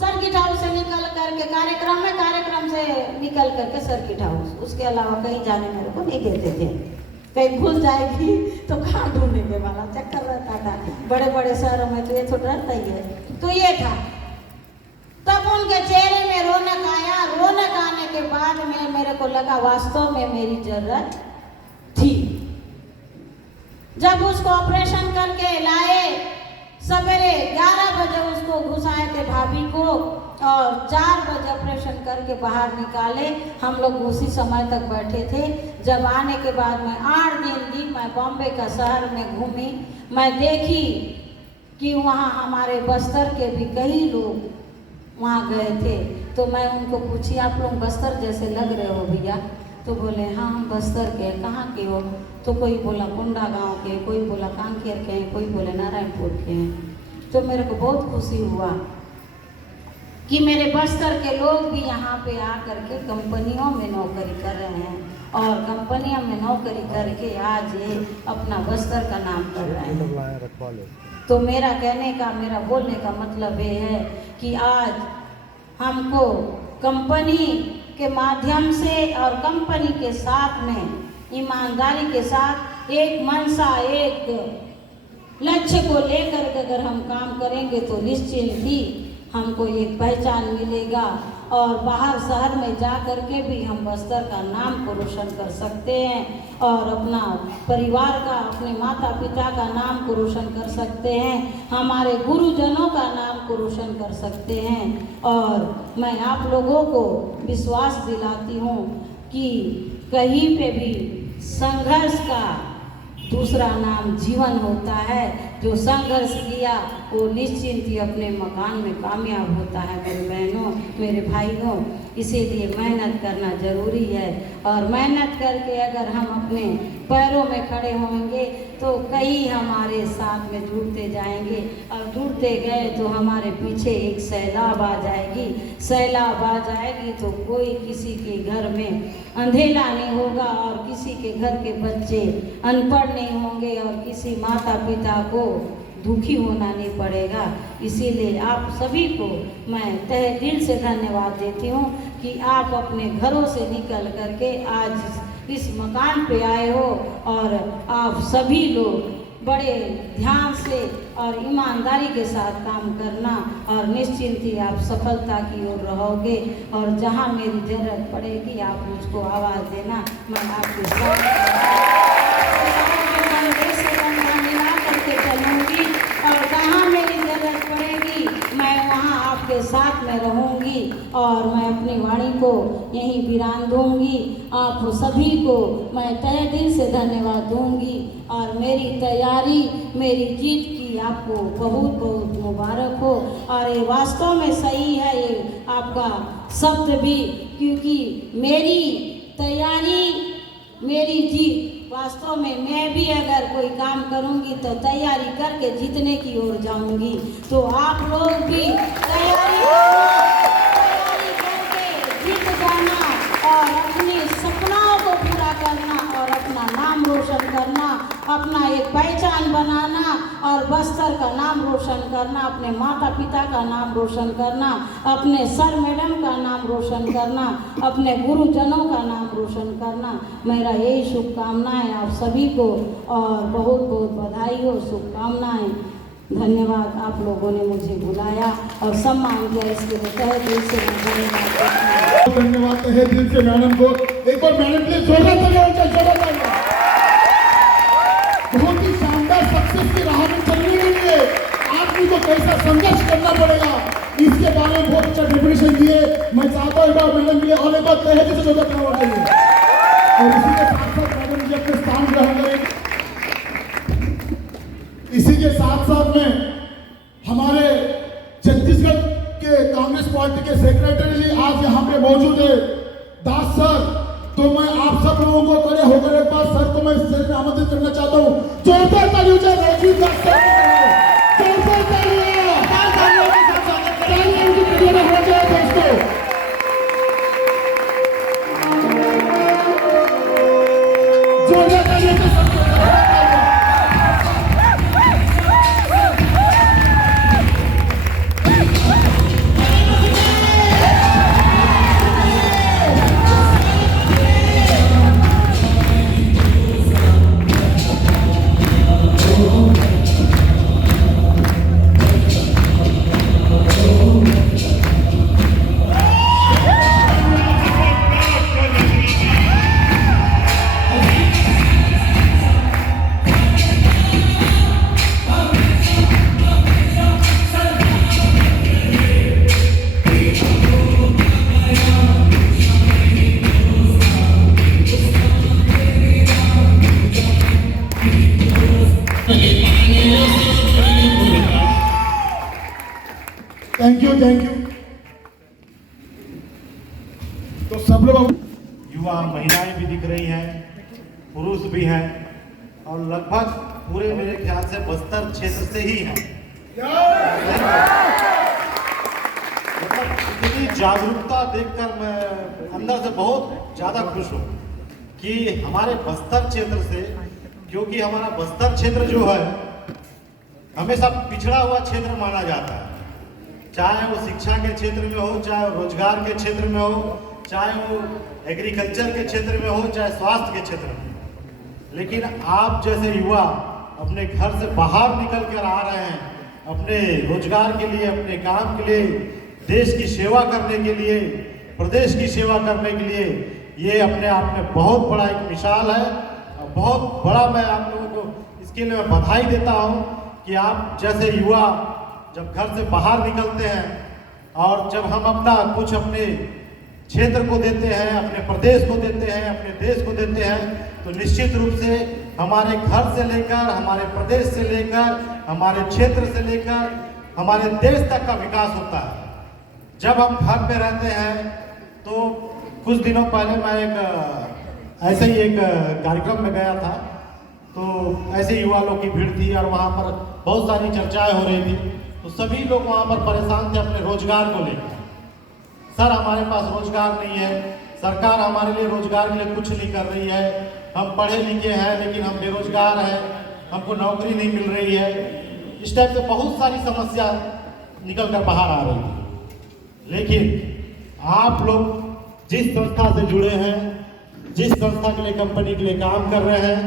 सर्किट हाउस से निकल करके कार्यक्रम से निकल करके सर्किट हाउस, उसके अलावा कहीं जाने मेरे को नहीं देते थे। कहीं भूल जाएगी तो कहाँ ढूंढने वाला चक्कर रहता था। बड़े बड़े शहरों में तो ये तो रहता ही है। तो ये था, तब उनके चेहरे में रौनक आया। रौनक आने के बाद में मेरे को लगा वास्तव में मेरी जरूरत थी। जब उसको ऑपरेशन करके लाए, सवेरे 11 बजे उसको घुसाए थे भाभी को, और 4 बजे ऑपरेशन करके बाहर निकाले। हम लोग उसी समय तक बैठे थे। जब आने के बाद मैं 8 दिन भी मैं बॉम्बे का शहर में घूमी। मैं देखी कि वहाँ हमारे बस्तर के भी कई लोग वहाँ गए थे। तो मैं उनको पूछी आप लोग बस्तर जैसे लग रहे हो भैया? तो बोले हाँ हम बस्तर के। कहाँ के हो? तो कोई बोला कुंडा गांव के, कोई बोला कांकेर के हैं, कोई बोले नारायणपुर के हैं। तो मेरे को बहुत खुशी हुआ कि मेरे बस्तर के लोग भी यहाँ पे आकर के कंपनियों में नौकरी कर रहे हैं, और कंपनियों में नौकरी करके आज ये अपना बस्तर का नाम कर रहे हैं। तो मेरा कहने का, मेरा बोलने का मतलब ये है कि आज हमको कंपनी के माध्यम से और कंपनी के साथ में ईमानदारी के साथ एक मनसा, एक लक्ष्य को लेकर के अगर हम काम करेंगे तो निश्चित ही हमको एक पहचान मिलेगा, और बाहर शहर में जा कर के भी हम बस्तर का नाम को रोशन कर सकते हैं, और अपना परिवार का, अपने माता पिता का नाम को रोशन कर सकते हैं, हमारे गुरुजनों का नाम को रोशन कर सकते हैं। और मैं आप लोगों को विश्वास दिलाती हूँ कि कहीं पे भी संघर्ष का दूसरा नाम जीवन होता है। जो संघर्ष किया वो निश्चिंत ही अपने मकान में कामयाब होता है। मेरे बहनों, मेरे भाइयों, इसीलिए मेहनत करना ज़रूरी है, और मेहनत करके अगर हम अपने पैरों में खड़े होंगे तो कई हमारे साथ में जुड़ते जाएंगे, और जुड़ते गए तो हमारे पीछे एक सैलाब आ जाएगी। सैलाब आ जाएगी तो कोई किसी के घर में अंधेला नहीं होगा, और किसी के घर के बच्चे अनपढ़ नहीं होंगे, और किसी माता पिता को दुखी होना नहीं पड़ेगा। इसीलिए आप सभी को मैं तहे दिल से धन्यवाद देती हूँ कि आप अपने घरों से निकल करके आज इस मकान पे आए हो, और आप सभी लोग बड़े ध्यान से और ईमानदारी के साथ काम करना, और निश्चिंत ही आप सफलता की ओर रहोगे। और जहाँ मेरी ज़रूरत पड़ेगी आप मुझको आवाज़ देना, मैं आपके साथ चलूँगी, और जहाँ मेरी ज़रूरत पड़ेगी मैं वहाँ आपके साथ में रहूँगी, और मैं अपनी वाणी को यहीं विराम दूँगी। आप सभी को मैं तहे दिल से धन्यवाद दूँगी, और मेरी तैयारी, मेरी जीत की आपको बहुत बहुत मुबारक हो। और ये वास्तव में सही है ये आपका शब्द भी, क्योंकि मेरी वास्तव में मैं भी अगर कोई काम करूंगी तो तैयारी करके जीतने की ओर जाऊंगी। तो आप लोग भी तैयारी करके जीत जाना और अपने सपनों को पूरा करना और अपना नाम रोशन करना, अपना एक पहचान बनाना और बस्तर का नाम रोशन करना, अपने माता पिता का नाम रोशन करना, अपने सर मैडम का नाम रोशन करना, अपने गुरुजनों का नाम रोशन करना। मेरा यही शुभकामनाएं आप सभी को और बहुत बहुत बधाई हो, शुभकामनाएं। धन्यवाद, आप लोगों ने मुझे बुलाया और सम्मान किया, इसके लिए तहे दिल से मैं धन्यवाद तहे दिल से मैडम को। एक बार मैडम के लिए जोरदार तालियां। बहुत ही शानदार सक्सेस की राह में चलने के लिए आदमी को कैसा संघर्ष करना पड़ेगा, इसके बारे में बहुत अच्छा डेफिनेशन दिए। मैं चाहता हूँ एक बार मैडम के लिए और एक बार तहे दिल से जोरदार तालियां चाहिए। और इसी के साथ साथ मैडम जी अपने स्थान ग्रहण करें। इसी के साथ साथ में हमारे छत्तीसगढ़ के कांग्रेस पार्टी के सेक्रेटरी जी आज यहाँ पे मौजूद है, दास सर। तो मैं आप सब लोगों को खड़े होकर एक बार सर को मैं स्टेज में आमंत्रित करना चाहता हूँ। जोरदार तालियों से राजीव दास सर को जोरदार तालियां हो जाए दोस्तों। जोरदार तालियों से सबको थैंक यू। तो सब लोग युवा महिलाएं भी दिख रही हैं, पुरुष भी हैं और लगभग पूरे मेरे ख्याल से बस्तर क्षेत्र से ही हैं। मतलब इतनी जागरूकता देखकर मैं अंदर से बहुत ज़्यादा खुश हूँ कि हमारे बस्तर क्षेत्र से, क्योंकि हमारा बस्तर क्षेत्र जो है हमेशा पिछड़ा हुआ क्षेत्र माना जाता है, चाहे वो शिक्षा के क्षेत्र में हो, चाहे वो रोजगार के क्षेत्र में हो, चाहे वो एग्रीकल्चर के क्षेत्र में हो, चाहे स्वास्थ्य के क्षेत्र में। लेकिन आप जैसे युवा अपने घर से बाहर निकल कर आ रहे हैं अपने रोजगार के लिए, अपने काम के लिए, देश की सेवा करने के लिए, प्रदेश की सेवा करने के लिए, ये अपने आप में बहुत बड़ा एक मिसाल है। और बहुत बड़ा मैं आप लोगों को इसके लिए मैं बधाई देता हूँ कि आप जैसे युवा जब घर से बाहर निकलते हैं और जब हम अपना कुछ अपने क्षेत्र को देते हैं, अपने प्रदेश को देते हैं, अपने देश को देते हैं, तो निश्चित रूप से हमारे घर से लेकर, हमारे प्रदेश से लेकर, हमारे क्षेत्र से लेकर, हमारे देश तक का विकास होता है। जब हम घर पे रहते हैं तो कुछ दिनों पहले मैं एक ऐसे ही एक कार्यक्रम में गया था, तो ऐसे युवा लोग की भीड़ थी और वहाँ पर बहुत सारी चर्चाएं हो रही थी। तो सभी लोग वहाँ पर परेशान थे अपने रोजगार को लेकर। सर हमारे पास रोजगार नहीं है, सरकार हमारे लिए रोजगार के लिए कुछ नहीं कर रही है, हम पढ़े लिखे हैं लेकिन हम बेरोजगार हैं, हमको नौकरी नहीं मिल रही है। इस टाइप से बहुत सारी समस्या निकल कर बाहर आ रही थी। लेकिन आप लोग जिस संस्था से जुड़े हैं, जिस संस्था के लिए, कंपनी के लिए काम कर रहे हैं,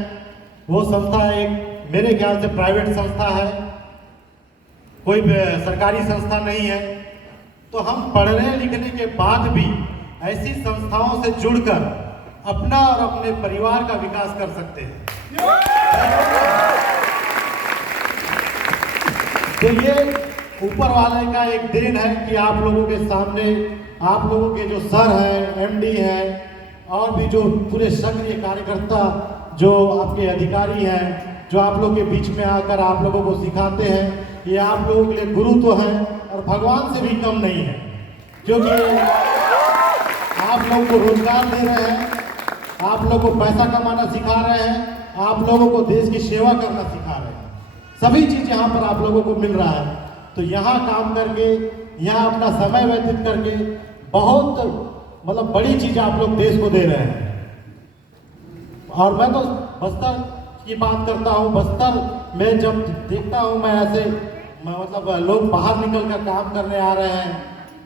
वो संस्था एक मेरे ख्याल से प्राइवेट संस्था है, कोई सरकारी संस्था नहीं है। तो हम पढ़ने लिखने के बाद भी ऐसी संस्थाओं से जुड़कर अपना और अपने परिवार का विकास कर सकते हैं। तो ये ऊपर वाले का एक देन है कि आप लोगों के सामने, आप लोगों के जो सर हैं, एमडी हैं और भी जो पूरे सक्रिय कार्यकर्ता जो आपके अधिकारी हैं, जो आप लोगों के बीच में आकर आप लोगों को सिखाते हैं, ये आप लोगों के लिए गुरु तो हैं और भगवान से भी कम नहीं है, क्योंकि आप लोगों को रोजगार दे रहे हैं, आप लोगों को पैसा कमाना सिखा रहे हैं, आप लोगों को देश की सेवा करना सिखा रहे हैं। सभी चीज़ यहाँ पर आप लोगों को मिल रहा है। तो यहाँ काम करके, यहाँ अपना समय व्यतीत करके बहुत मतलब बड़ी चीज़ आप लोग देश को दे रहे हैं। और मैं तो बस्तर की बात करता हूँ। बस्तर में जब देखता हूँ मैं ऐसे मतलब लोग बाहर निकल कर काम करने आ रहे हैं,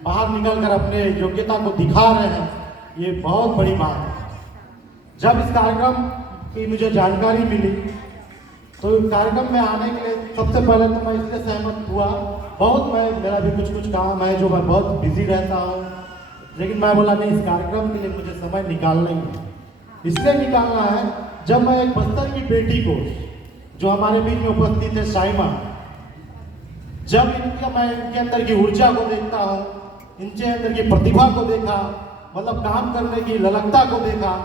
बाहर निकल कर अपने योग्यता को दिखा रहे हैं, ये बहुत बड़ी बात है। जब इस कार्यक्रम की मुझे जानकारी मिली तो कार्यक्रम में आने के लिए सबसे पहले तो मैं इसलिए सहमत हुआ, मेरा भी कुछ काम है जो मैं बहुत बिजी रहता हूँ, लेकिन मैं बोला नहीं, इस कार्यक्रम के लिए मुझे समय निकालना ही है। इसलिए निकालना है जब मैं एक बस्तर की बेटी को, जो हमारे बीच में उपस्थित है साइमा, जब मैं इनके अंदर की ऊर्जा को देखता हूँ, इनके अंदर की प्रतिभा को देखा, मतलब काम करने की ललकता को देखा,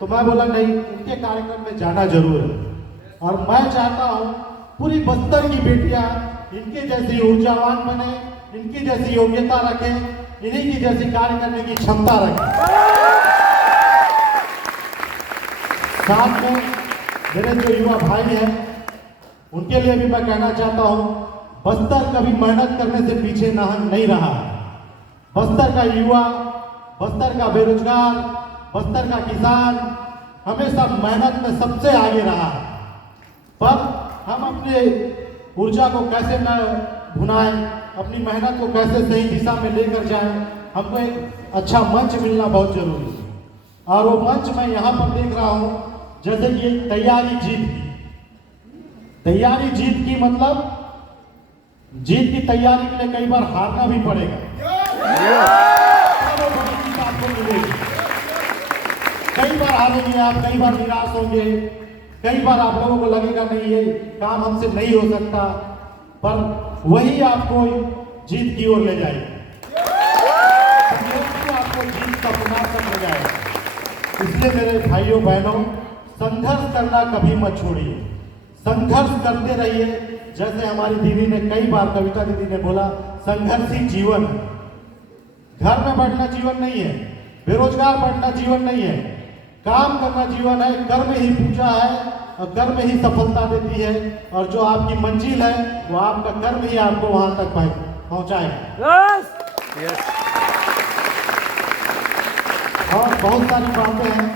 तो मैं बोला नहीं, इनके कार्यक्रम में जाना जरूर है। और मैं चाहता हूँ पूरी बस्तर की बेटियां इनके जैसी ऊर्जावान बने, इनकी जैसी योग्यता रखें, इन्हीं की जैसी कार्य करने की क्षमता रखें। साथ में मेरे जो युवा भाई हैं उनके लिए भी मैं कहना चाहता हूँ, बस्तर कभी मेहनत करने से पीछे नहीं रहा। बस्तर का युवा, बस्तर का बेरोजगार, बस्तर का किसान हमेशा मेहनत में सबसे आगे रहा है। पर हम अपने ऊर्जा को कैसे न भुनाएं, अपनी मेहनत को कैसे सही दिशा में लेकर जाएं, हमको एक अच्छा मंच मिलना बहुत जरूरी है। और वो मंच मैं यहाँ पर देख रहा हूँ, जैसे कि तैयारी जीत की मतलब जीत की तैयारी के लिए कई बार हारना भी पड़ेगा। वो बड़ी जीत आपको मिलेगी। कई बार हारेंगे आप, कई बार निराश होंगे, कई बार आप लोगों को लगेगा नहीं ये काम हमसे नहीं हो सकता, पर वही आपको जीत की ओर ले जाएगी, आपको जीत का पुनर्जन्म ले जाएगा। इसलिए मेरे भाइयों बहनों, संघर्ष करना कभी मत छोड़िए, संघर्ष करते रहिए। जैसे हमारी दीदी ने कई बार, कविता दीदी ने बोला, संघर्ष ही जीवन है। घर में बैठना जीवन नहीं है, बेरोजगार बैठना जीवन नहीं है, काम करना जीवन है। कर्म ही पूजा है और कर्म ही सफलता देती है, और जो आपकी मंजिल है वो आपका कर्म ही आपको वहां तक पहुंचाएगा। और बहुत सारी बातें हैं,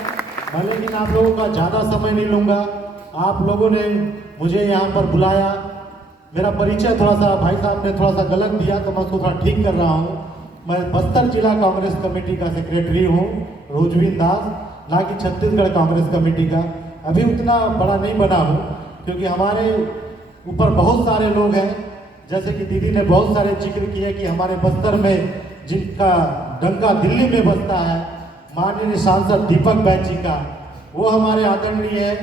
मैं लेकिन आप लोगों का ज़्यादा समय नहीं लूँगा। आप लोगों ने मुझे यहाँ पर बुलाया, मेरा परिचय थोड़ा सा भाई साहब ने थोड़ा सा गलत दिया, तो मैं उसको थोड़ा ठीक कर रहा हूँ। मैं बस्तर जिला कांग्रेस कमेटी का सेक्रेटरी हूँ, रोजवीन दास, ना कि छत्तीसगढ़ कांग्रेस कमेटी का। अभी उतना बड़ा नहीं बना हूँ, क्योंकि हमारे ऊपर बहुत सारे लोग हैं, जैसे कि दीदी ने बहुत सारे जिक्र किए कि हमारे बस्तर में जिनका डंका दिल्ली में बजता है, माननीय सांसद दीपक बैज जी का, वो हमारे आदरणीय है।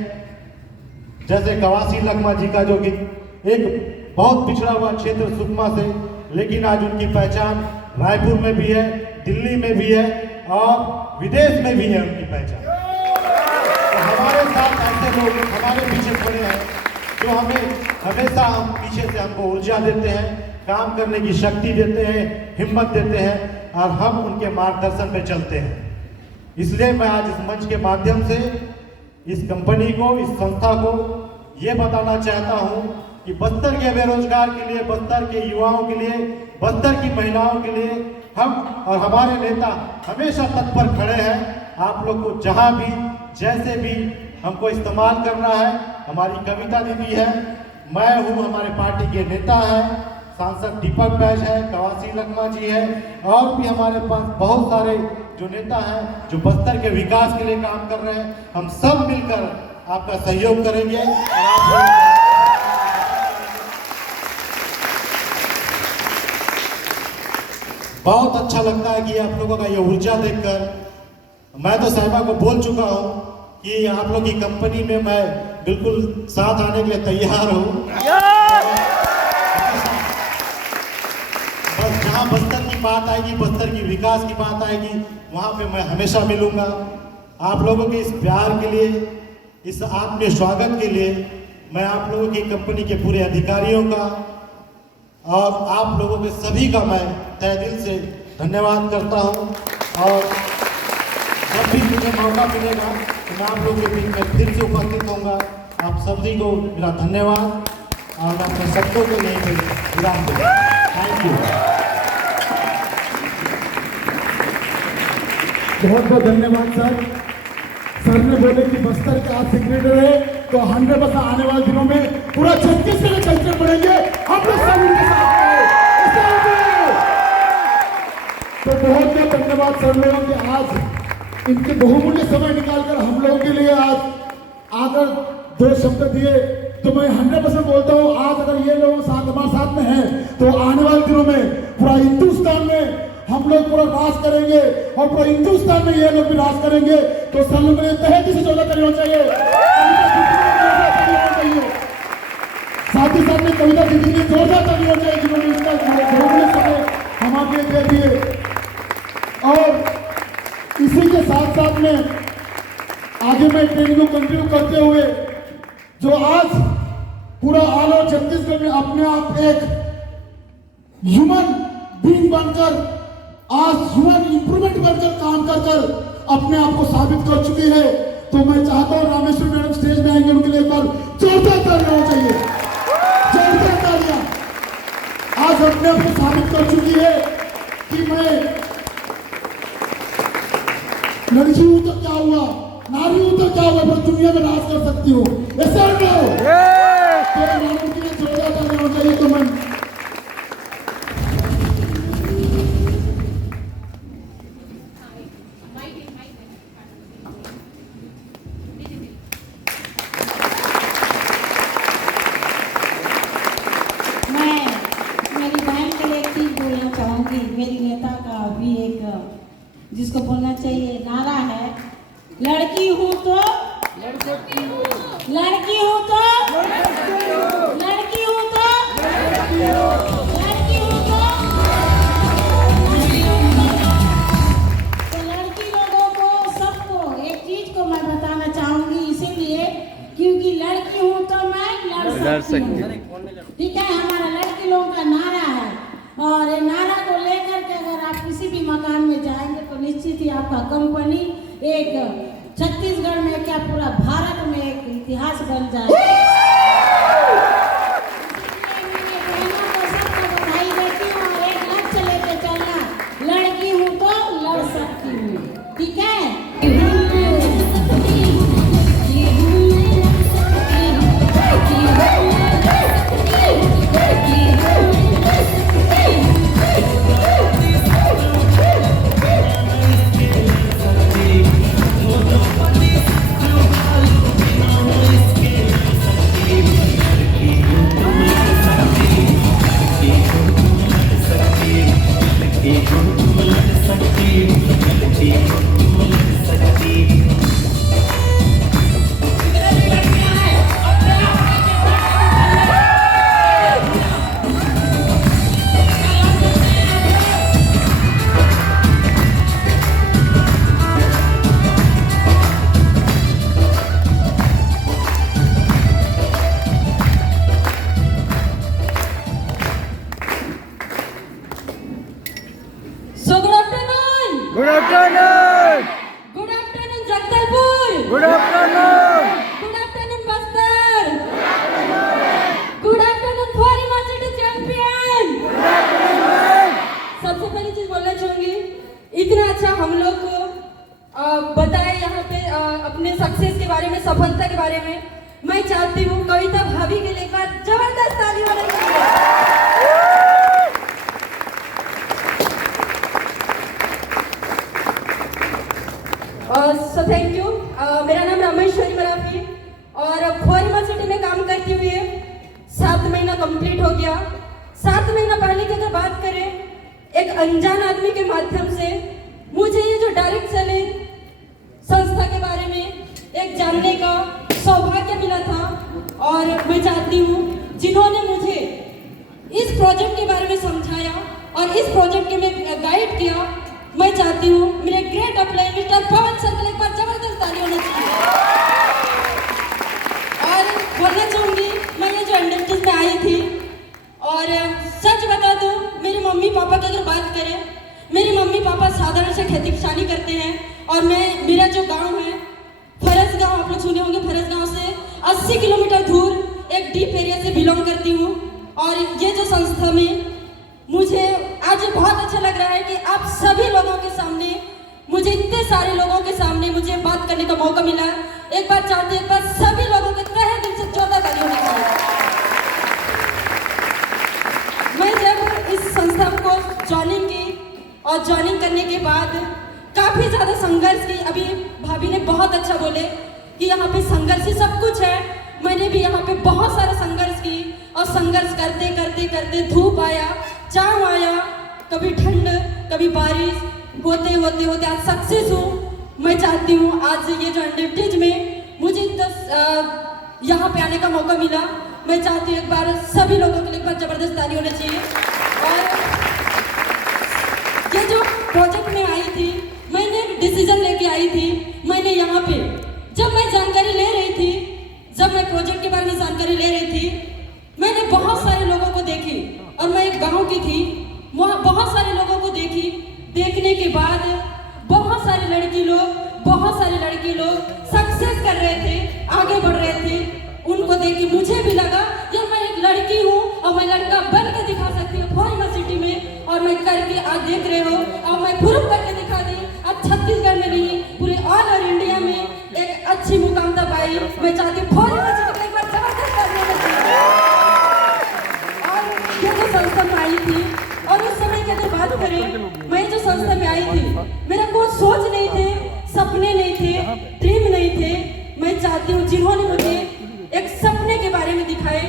जैसे कवासी लखमा जी का, जो कि एक बहुत पिछड़ा हुआ क्षेत्र सुकमा से, लेकिन आज उनकी पहचान रायपुर में भी है, दिल्ली में भी है और विदेश में भी है उनकी पहचान। तो हमारे साथ ऐसे लोग हमारे पीछे खड़े हैं, जो हमें हमेशा पीछे से हमको ऊर्जा देते हैं, काम करने की शक्ति देते हैं, हिम्मत देते हैं, और हम उनके मार्गदर्शन पे चलते हैं। इसलिए मैं आज इस मंच के माध्यम से इस कंपनी को, इस संस्था को ये बताना चाहता हूँ कि बस्तर के बेरोजगार के लिए, बस्तर के युवाओं के लिए, बस्तर की महिलाओं के लिए हम और हमारे नेता हमेशा तत्पर खड़े हैं। आप लोग को जहाँ भी, जैसे भी हमको इस्तेमाल करना है, हमारी कविता दीदी है, मैं हूँ, हमारे पार्टी के नेता हैं, सांसद दीपक बैज है, कवासी लखमा जी है, और भी हमारे पास बहुत सारे जो नेता हैं जो बस्तर के विकास के लिए काम कर रहे हैं। हम सब मिलकर आपका सहयोग करेंगे। बहुत अच्छा लगता है कि आप लोगों का ये ऊर्जा देखकर। मैं तो साहिबा को बोल चुका हूँ कि आप लोग की कंपनी में मैं बिल्कुल साथ आने के लिए तैयार हूँ। बस जहाँ बस्तर की बात आएगी, बस्तर की विकास की बात आएगी, वहाँ पे मैं हमेशा मिलूंगा। आप लोगों के इस प्यार के लिए, इस आत्मीय स्वागत के लिए मैं आप लोगों की कंपनी के पूरे अधिकारियों का और आप लोगों के सभी का मैं तहे दिल से धन्यवाद करता हूँ। और जब भी मुझे मौका मिलेगा तो मैं आप लोगों के बीच में फिर से उपस्थित होऊंगा। आप सभी को मेरा धन्यवाद और मैं अपने शब्दों को यहीं पे विराम दूंगा। Thank you. बहुत बहुत धन्यवाद सर। सर ने बोले कि बस्तर के आज सेक्रेटरी है तो 100% आने वाले दिनों में पूरा छत्तीसगढ़ के कल्चर बढ़ेंगे। हम लोग सब उनके साथ हैं। तो बहुत बहुत धन्यवाद सर लोगों के आज इनके बहुमूल्य समय निकालकर हम लोगों के लिए आज आकर 2 शब्द दिए। तो मैं 100% बोलता हूँ आज अगर ये लोग हमारे साथ में हैं तो आने वाले दिनों में पूरा हिंदुस्तान में हम लोग पूरा राज करेंगे और पूरा हिंदुस्तान में ये लोग भी राज करेंगे। तो सर लोगों ने तहे से 14 करना चाहिए। साथ ही साथ में कविता दीदी की जोरदार ताली होनी चाहिए जिन्होंने इसका बहुमूल्य समय हमारे दे दिए। और इसी के साथ साथ में आगे मैं ट्रेनिंग को कंटिन्यू करते हुए जो आज पूरा ऑल ओवर छत्तीसगढ़ में अपने आप एक ह्यूमन बीइंग बनकर आज ह्यूमन इंप्रूवमेंट बनकर काम कर कर अपने आप को साबित कर चुकी है। तो मैं चाहता हूँ रामेश्वर मैडम स्टेज में आएंगे उनके लिए एक बार जोरदार तालियां होनी चाहिए। जोरदार तालियां। आज अपने आप को साबित कर चुकी है कि मैं लड़की हूं तो क्या हुआ, नारी हूं तो क्या हुआ, पर दुनिया में राज कर सकती हूँ। ऐसा नहीं तेरे नाम के लिए जोरदार तालियां होनी चाहिए। तो मैं मेरी बहन के लिए एक चीज बोलना चाहूंगी। मेरी नेता का भी एक जिसको बोलना चाहिए नारा है, लड़की हूँ तो लड़की हूँ तो लड़की हूँ तो लड़की हूँ तो लड़की लोगों को सबको एक चीज को मैं बताना चाहूंगी इसीलिए क्योंकि लड़की हूँ तो मैं लड़ सकती हूँ। ठीक है, हमारा लड़की लोगों का नारा है और ये नारा को लेकर के अगर आप किसी भी मकान में जाएंगे तो निश्चित ही आपका कंपनी एक छत्तीसगढ़ में क्या पूरा भारत में एक इतिहास बन जाएगा। मेरी बहनों को सबको बधाई देती हूँ और एक लक्ष्य लेके चलना, लड़की हूँ तो लड़ सकती हूँ। ठीक है। Good afternoon, Jagdalpur. Good afternoon. Good afternoon, Bastar. Good afternoon, foreign city champion. सबसे पहली चीज बोलना चाहूंगी, इतना अच्छा हम लोग को बताए यहाँ पे अपने सक्सेस के बारे में, सफलता के बारे में। मैं चाहती हूँ कविता भाभी के लेकर जबरदस्त ताली होनी चाहिए। So thank you. मेरा नाम रामेश्वरी मराठी और फॉरेन सिटी में काम करती हुई है। 7 महीना कंप्लीट हो गया। 7 महीना पहले की अगर बात करें, एक अनजान आदमी के माध्यम से मुझे ये जो डायरेक्ट सेलिंग संस्था के बारे में एक जानने का सौभाग्य मिला था और मैं चाहती हूँ जिन्होंने मुझे इस प्रोजेक्ट के बारे में समझाया और इस प्रोजेक्ट के में गाइड किया, मैं चाहती हूँ मेरे ग्रेट अप्लाई मिस्टर पवन सर के लिए एक बार जबरदस्त ताली होनी चाहिए। और बोलना चाहूँगी, मैं ये जो इंडस्ट्रीज में आई थी और सच बता दूँ, मेरे मम्मी पापा की अगर बात करें, मेरे मम्मी पापा साधारण से खेती किसानी करते हैं और मेरा जो गांव है फरस गांव, आप लोग सुने होंगे, फरस गांव से 80 किलोमीटर दूर एक डीप एरिया से बिलोंग करती हूँ। और ये जो संस्था में मुझे आज बहुत अच्छा लग रहा है कि आप सभी लोगों के सामने, मुझे इतने सारे लोगों के सामने मुझे बात करने का मौका मिला। एक बार चाहते एक बार सभी लोगों के तहे दिल से जोरदार ताली होनी चाहिए। मैं जब इस संस्था को ज्वाइनिंग की और ज्वाइनिंग करने के बाद काफी ज्यादा संघर्ष की, अभी भाभी ने बहुत अच्छा बोले कि यहाँ पे संघर्ष ही सब कुछ है। मैंने भी यहाँ पे बहुत सारा संघर्ष की और संघर्ष करते करते करते धूप आया, छाँव आया, कभी ठंड कभी बारिश, होते होते होते आज सक्सेस हूँ। मैं चाहती हूँ आज ये जो अंडरटेज में मुझे यहाँ पे आने का मौका मिला, मैं चाहती हूँ एक बार सभी लोगों के लिए एक बार जबरदस्त ताली होनी चाहिए। और ये जो प्रोजेक्ट में आई थी, मैंने डिसीजन लेके आई थी। मैंने यहाँ पे जब मैं जानकारी ले रही थी, जब मैं प्रोजेक्ट के बारे में जानकारी ले रही थी, मैंने बहुत सारे लोगों को देखी और मैं एक गांव की थी, वहाँ बहुत सारे लोगों को देखी। देखने के बाद बहुत सारे लड़की लोग सक्सेस कर रहे थे, आगे बढ़ रहे थे। उनको देख के मुझे भी लगा यार मैं एक लड़की हूँ और मैं लड़का बन के दिखा सकती हूँ फॉरेन सिटी में, और मैं करके आज देख रहे हो और मैं प्रूव करके दिखा दी। अब छत्तीसगढ़ में नहीं, पूरे ऑल ओवर इंडिया में एक अच्छी मुकाम तक आई। मैं चाहती हूँ फॉरेन सिटी में एक बार जबरदस्त करने में। और ये जो संस्था में आई थी, और उस समय की अगर बात करें, मैं जो संस्था में आई थी, मेरा कोई सोच नहीं थे, सपने नहीं थे, ड्रीम नहीं थे। मैं चाहती हूँ जिन्होंने मुझे एक सपने के बारे में दिखाए,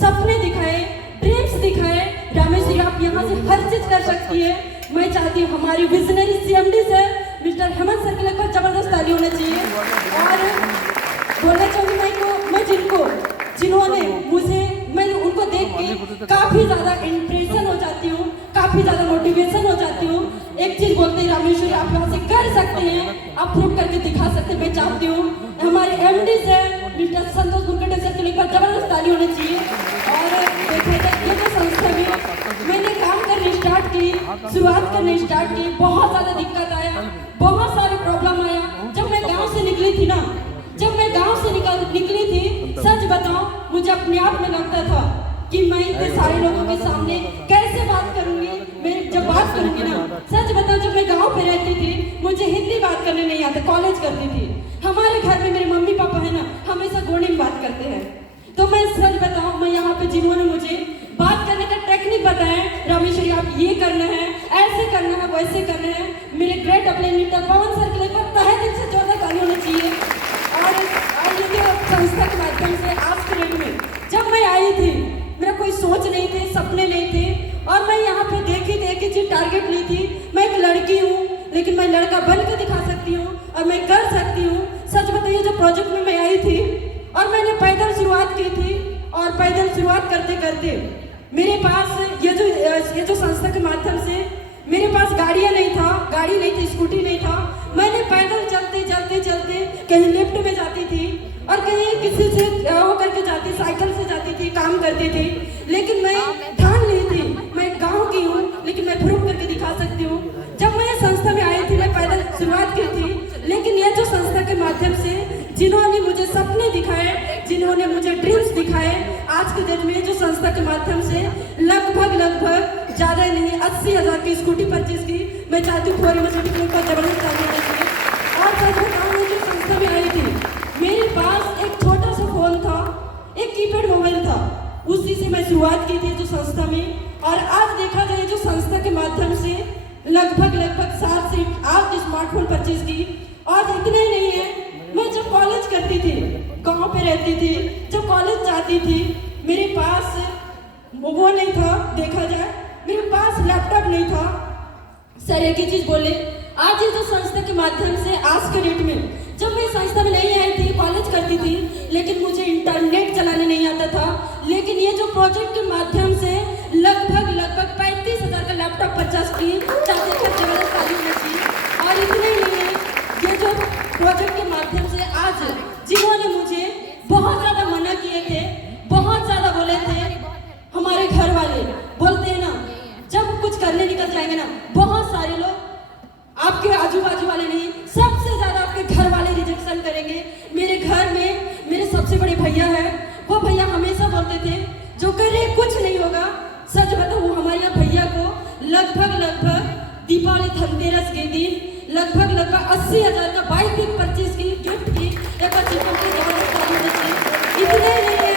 सपने दिखाए, ड्रीम्स दिखाए, रामेश्वरी आप यहाँ से हर चीज कर सकती है। मैं चाहती हूँ हमारी visionary CMD sir mister Hemant sir के लिए जबरदस्त ताली होना चाहिए। और बोलना चाहूँगी मैं जिन्होंने मुझे, मैं उनको देख के काफी ज्यादा इंप्रेशन हो जाती हूँ, काफी ज्यादा मोटिवेशन हो जाती हूँ। एक चीज बोलते हैं रामेश्वरी आप यहाँ से कर सकते हैं, आप प्रूव करके दिखा सकते हैं। मैं चाहती हूँ हमारे एमडी से मिस्टर संतोष गुरकटे सर के लिए जबरदस्त ताली होनी चाहिए। और देखा जाए ये जो संस्था में मैंने काम करने स्टार्ट की, शुरुआत करने स्टार्ट की, बहुत ज्यादा दिक्कत आया, बहुत सारे प्रॉब्लम आया। जब मैं गाँव से निकली थी ना, जब मैं गाँव से निकली थी, सच बताऊं मुझे अपने आप में लगता था कि मैं इतने सारे लोगों के सामने कैसे बात करूंगी। मैं जब बात करूंगी ना, सच बताऊं जब मैं गांव पे रहती थी मुझे हिंदी बात करने नहीं आती, कॉलेज करती थी। हमारे घर में मेरे मम्मी पापा है ना, हमेशा गोंडी में बात करते हैं। तो मैं सच बताऊं, मैं यहाँ पे जिन्होंने मुझे बात करने का टेक्निक बताया, रामेश्वरी आप ये करना है, ऐसे करना है, वैसे करना है, मेरे ग्रेट अपने मिस्टर पवन सर के लिए तहे दिल से जोरदार ताली होनी चाहिए। और ये जो संस्था के माध्यम से आज के डेट में जब मैं आई थी, मेरा कोई सोच नहीं थे, सपने नहीं थे, और मैं यहाँ पे देखी चीज टारगेट ली थी। मैं एक लड़की हूँ, लेकिन मैं लड़का बन के दिखा सकती हूँ और मैं कर सकती हूँ। सच बताइए जो प्रोजेक्ट में मैं आई थी और मैंने पैदल शुरुआत की थी, और पैदल शुरुआत करते करते मेरे पास ये जो संस्था के माध्यम से मेरे पास गाड़ी नहीं थी, स्कूटी नहीं था। मैंने पैदल चलते कहीं लिफ्ट में जाती थी और कहीं किसी से होकर के जाती, साइकिल से जाती थी, काम करती थी। लेकिन मैं ठान ली थी मैं गांव की हूँ, लेकिन मैं प्रूव करके दिखा सकती हूँ। जब मैं ये संस्था में आई थी मैं पैदल शुरुआत की थी, लेकिन ये जो संस्था के माध्यम से जिन्होंने मुझे सपने दिखाए, जिन्होंने मुझे ड्रीम्स दिखाए, आज के डेट में जो संस्था के माध्यम से लगभग ज्यादा नहीं 80,000 की स्कूटी परचेज की। मैं चाहती हूँ फॉरेन सिटी के ऊपर जबरदस्त ताली होनी चाहिए। और सच बताऊँ मैं जो संस्था में आई थी, मेरे पास एक छोटा सा फोन था, एक कीपैड मोबाइल था, उसी से मैं शुरुआत की थी जो संस्था में। और आज देखा जाए जो संस्था के माध्यम से लगभग 7 से 8 स्मार्टफोन परचेज की। और इतने ही नहीं है, मैं जब कॉलेज करती थी, गांव पे रहती थी, जब कॉलेज जाती थी, मेरे पास वो नहीं था, देखा जाए मेरे पास लैपटॉप नहीं था। सर एक ही चीज बोले, आज ये जो संस्था के माध्यम से आज के डेट में, जब मैं संस्था में नहीं आई थी, कॉलेज करती थी, लेकिन मुझे इंटरनेट चलाने नहीं आता था। लेकिन ये जो प्रोजेक्ट के माध्यम से लगभग 35,000 का लैपटॉप परचेस की, चाहते थे जबरदस्त ताली होनी चाहिए। और इतने ही नहीं, ये जो प्रोजेक्ट के माध्यम से आज जिन्होंने मुझे बहुत ज्यादा मना किए थे, बहुत ज्यादा बोले थे, हमारे घर वाले बोलते हैं ना, जब कुछ करने निकल जाएंगे ना, बहुत सारे लोग आपके आजू बाजू वाले नहीं, सबसे सबसे बड़े भैया है, वो भैया हमेशा बोलते थे जो करे कुछ नहीं होगा। सच बताओ, वो हमारे यहाँ भैया को लगभग दीपावली धनतेरस के दिन लगभग 80,000 का बाइक भी परचेज की, गिफ्ट की एक अच्छी कंपनी द्वारा। इतने ही नहीं है,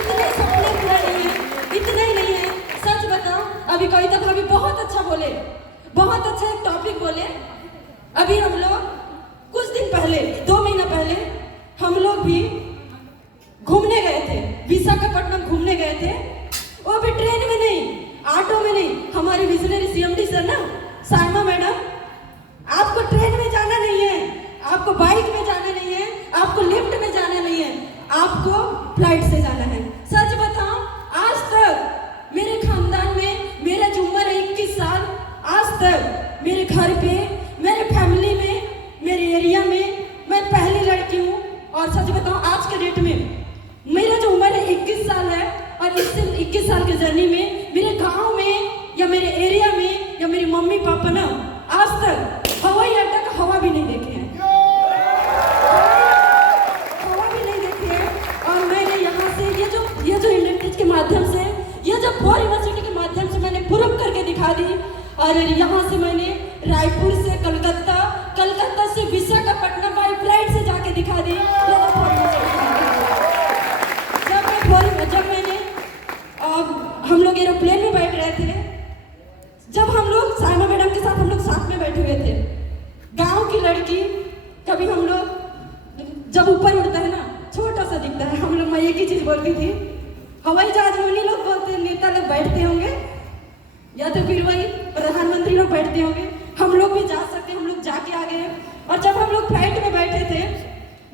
इतने सपने पूरा नहीं है, इतने ही नहीं है। सच बताओ, अभी कविता भाभी बहुत अच्छा बोले, बहुत अच्छा एक टॉपिक बोले। अभी हम लोग कुछ दिन पहले, 2 महीना पहले हम लोग भी घूमने गए थे, विशाखापट्टनम घूमने गए थे। वो भी ट्रेन में नहीं, ऑटो में नहीं। हमारे विजनरी सीएमडी सर ना, साइमा मैडम, आपको ट्रेन में जाना नहीं है, आपको बाइक में जाना नहीं है, आपको लिफ्ट में जाना नहीं है, आपको फ्लाइट से जाना है। सच बताओ, आज तक मेरे खानदान में, मेरा जो उम्र है 21 साल, आज तक मेरे घर पे, मेरे फैमिली में, मेरे एरिया में मैं पहली लड़की हूँ। और सच बताऊँ, आज के डेट में मेरा जो उम्र है 21 साल है, और इससे 21 साल की जर्नी में मेरे गांव में या मेरे एरिया में या मेरे मम्मी पापा ना आज तक हवाई अड्डा का हवा भी नहीं देखे हैं, हवा भी नहीं देखे हैं। और मैंने यहाँ से ये जो इंडस्ट्रीज के माध्यम से, ये जो 4 यूनिवर्सिटी के माध्यम से मैंने प्रूव करके दिखा दी। और यहाँ से मैंने रायपुर से कलकत्ता, कलकत्ता से विशाखापट्टनम बाई फ्लाइट से जाके दिखा दी। जब मैंने हम लोग एरोप्लेन में बैठ रहे थे, जब हम लोग साइमा मैडम के साथ हम लोग साथ में बैठे हुए थे, गांव की लड़की, कभी हम लोग जब ऊपर उड़ता है ना, छोटा सा दिखता है। हम लोग, मैं एक ही चीज बोलती थी, हवाई जहाज में उन्हीं लोग बोलते, नेता लोग बैठते होंगे या तो फिर वही प्रधानमंत्री लोग बैठते होंगे, हम लोग भी जा सकते, हम लोग जाके आ गए। और जब हम लोग फ्लाइट में बैठे थे,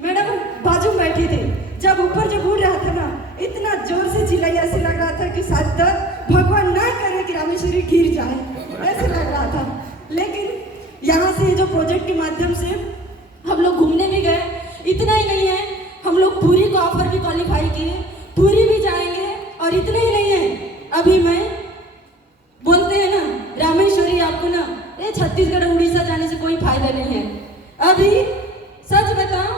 मैडम बाजू में बैठी थी, जब ऊपर जब उड़ रहा था ना, इतना जोर से चिल्लाई, ऐसे लग रहा था कि शायद तक भगवान ना करे कि रामेश्वरी गिर जाए, ऐसे लग रहा था। लेकिन यहाँ से जो प्रोजेक्ट के माध्यम से हम लोग घूमने भी गए। इतना ही नहीं है, हम लोग पुरी को ऑफर भी क्वालिफाई किए, पुरी भी जाएंगे। और इतना ही नहीं है, अभी मैं बोलते हैं ना रामेश्वरी, आपको ना ये छत्तीसगढ़ उड़ीसा जाने से कोई फायदा नहीं है। अभी सच बताओ,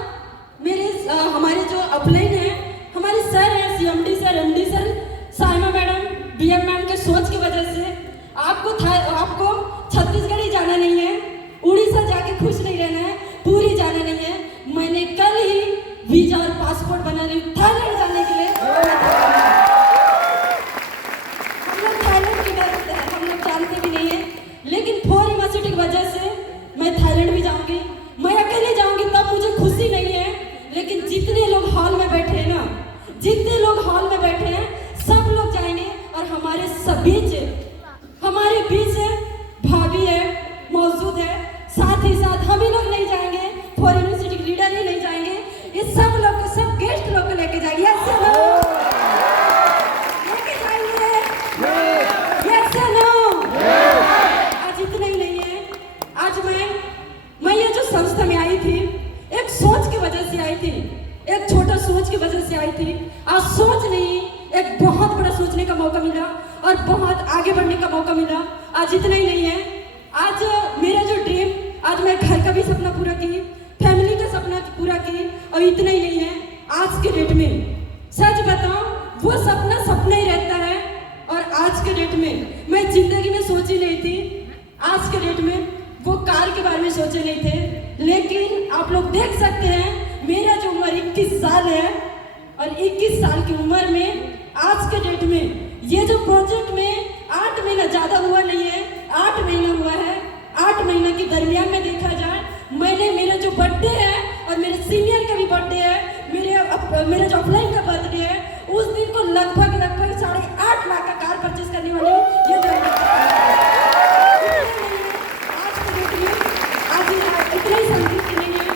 मेरे हमारे जो अपलाइन है, हमारे सर हैं, CMD sir, MD sir, Saima madam, BM ma'am के सोच की वजह से आपको छत्तीसगढ़ ही जाना नहीं है, उड़ीसा जाके खुश नहीं रहना है, पूरी जाना नहीं है। मैंने कल ही वीजा और पासपोर्ट बना ली थाईलैंड जाने के लिए। हम लोग थाईलैंड की बात करते हैं, हम लोग जानते भी नहीं है, लेकिन 4 यूनिवर्सिटी की वजह से मैं थाईलैंड भी जाऊंगी। मैं अकेले जाऊंगी तब मुझे खुशी नहीं है, लेकिन जितने लोग हॉल में बैठे हैं ना, जितने लोग हॉल में बैठे हैं, सब लोग जाएंगे। और हमारे बीच भाभी है, मौजूद है, साथ ही साथ हम ही लोग नहीं जाएंगे, 4 यूनिवर्सिटी के लीडर ही नहीं जाएंगे, ये सब लोग को, सब गेस्ट लोग को लेके जाएंगे। यस या नो? लेके जाएंगे? यस या नो? आज इतना ही नहीं है, आज मैं ये जो संस्था में आई थी, एक सोच की वजह से आई थी, एक छोटा सोच की वजह से आई थी। आज सोच नहीं, एक बहुत बड़ा सोचने का मौका मिला और बहुत आगे बढ़ने का मौका मिला। आज इतना ही नहीं है, आज मेरा जो ड्रीम, आज मैं घर का भी सपना पूरा की, फैमिली का सपना पूरा की। और इतना ही नहीं है, आज के डेट में सच बताऊं, वो सपना ही रहता है। और आज के डेट में मैं जिंदगी में सोची नहीं थी, आज के डेट में वो कार के बारे में सोचे नहीं थे। लेकिन आप लोग देख सकते हैं, मेरा जो उम्र 21 साल है, और 21 साल की उम्र में आज के डेट में ये जो प्रोजेक्ट में 8 महीना ज़्यादा हुआ नहीं है, 8 महीना हुआ है। 8 महीना के दरमियान में देखा जाए, मैंने मेरा जो बर्थडे है और मेरे सीनियर का भी बर्थडे है, मेरा जो ऑफलाइन का बर्थडे है, उस दिन को लगभग 8.5 लाख का कार परचेज करने वाली हूँ। ये आज के डेट में आज इतना ही संतुष्ट नहीं है।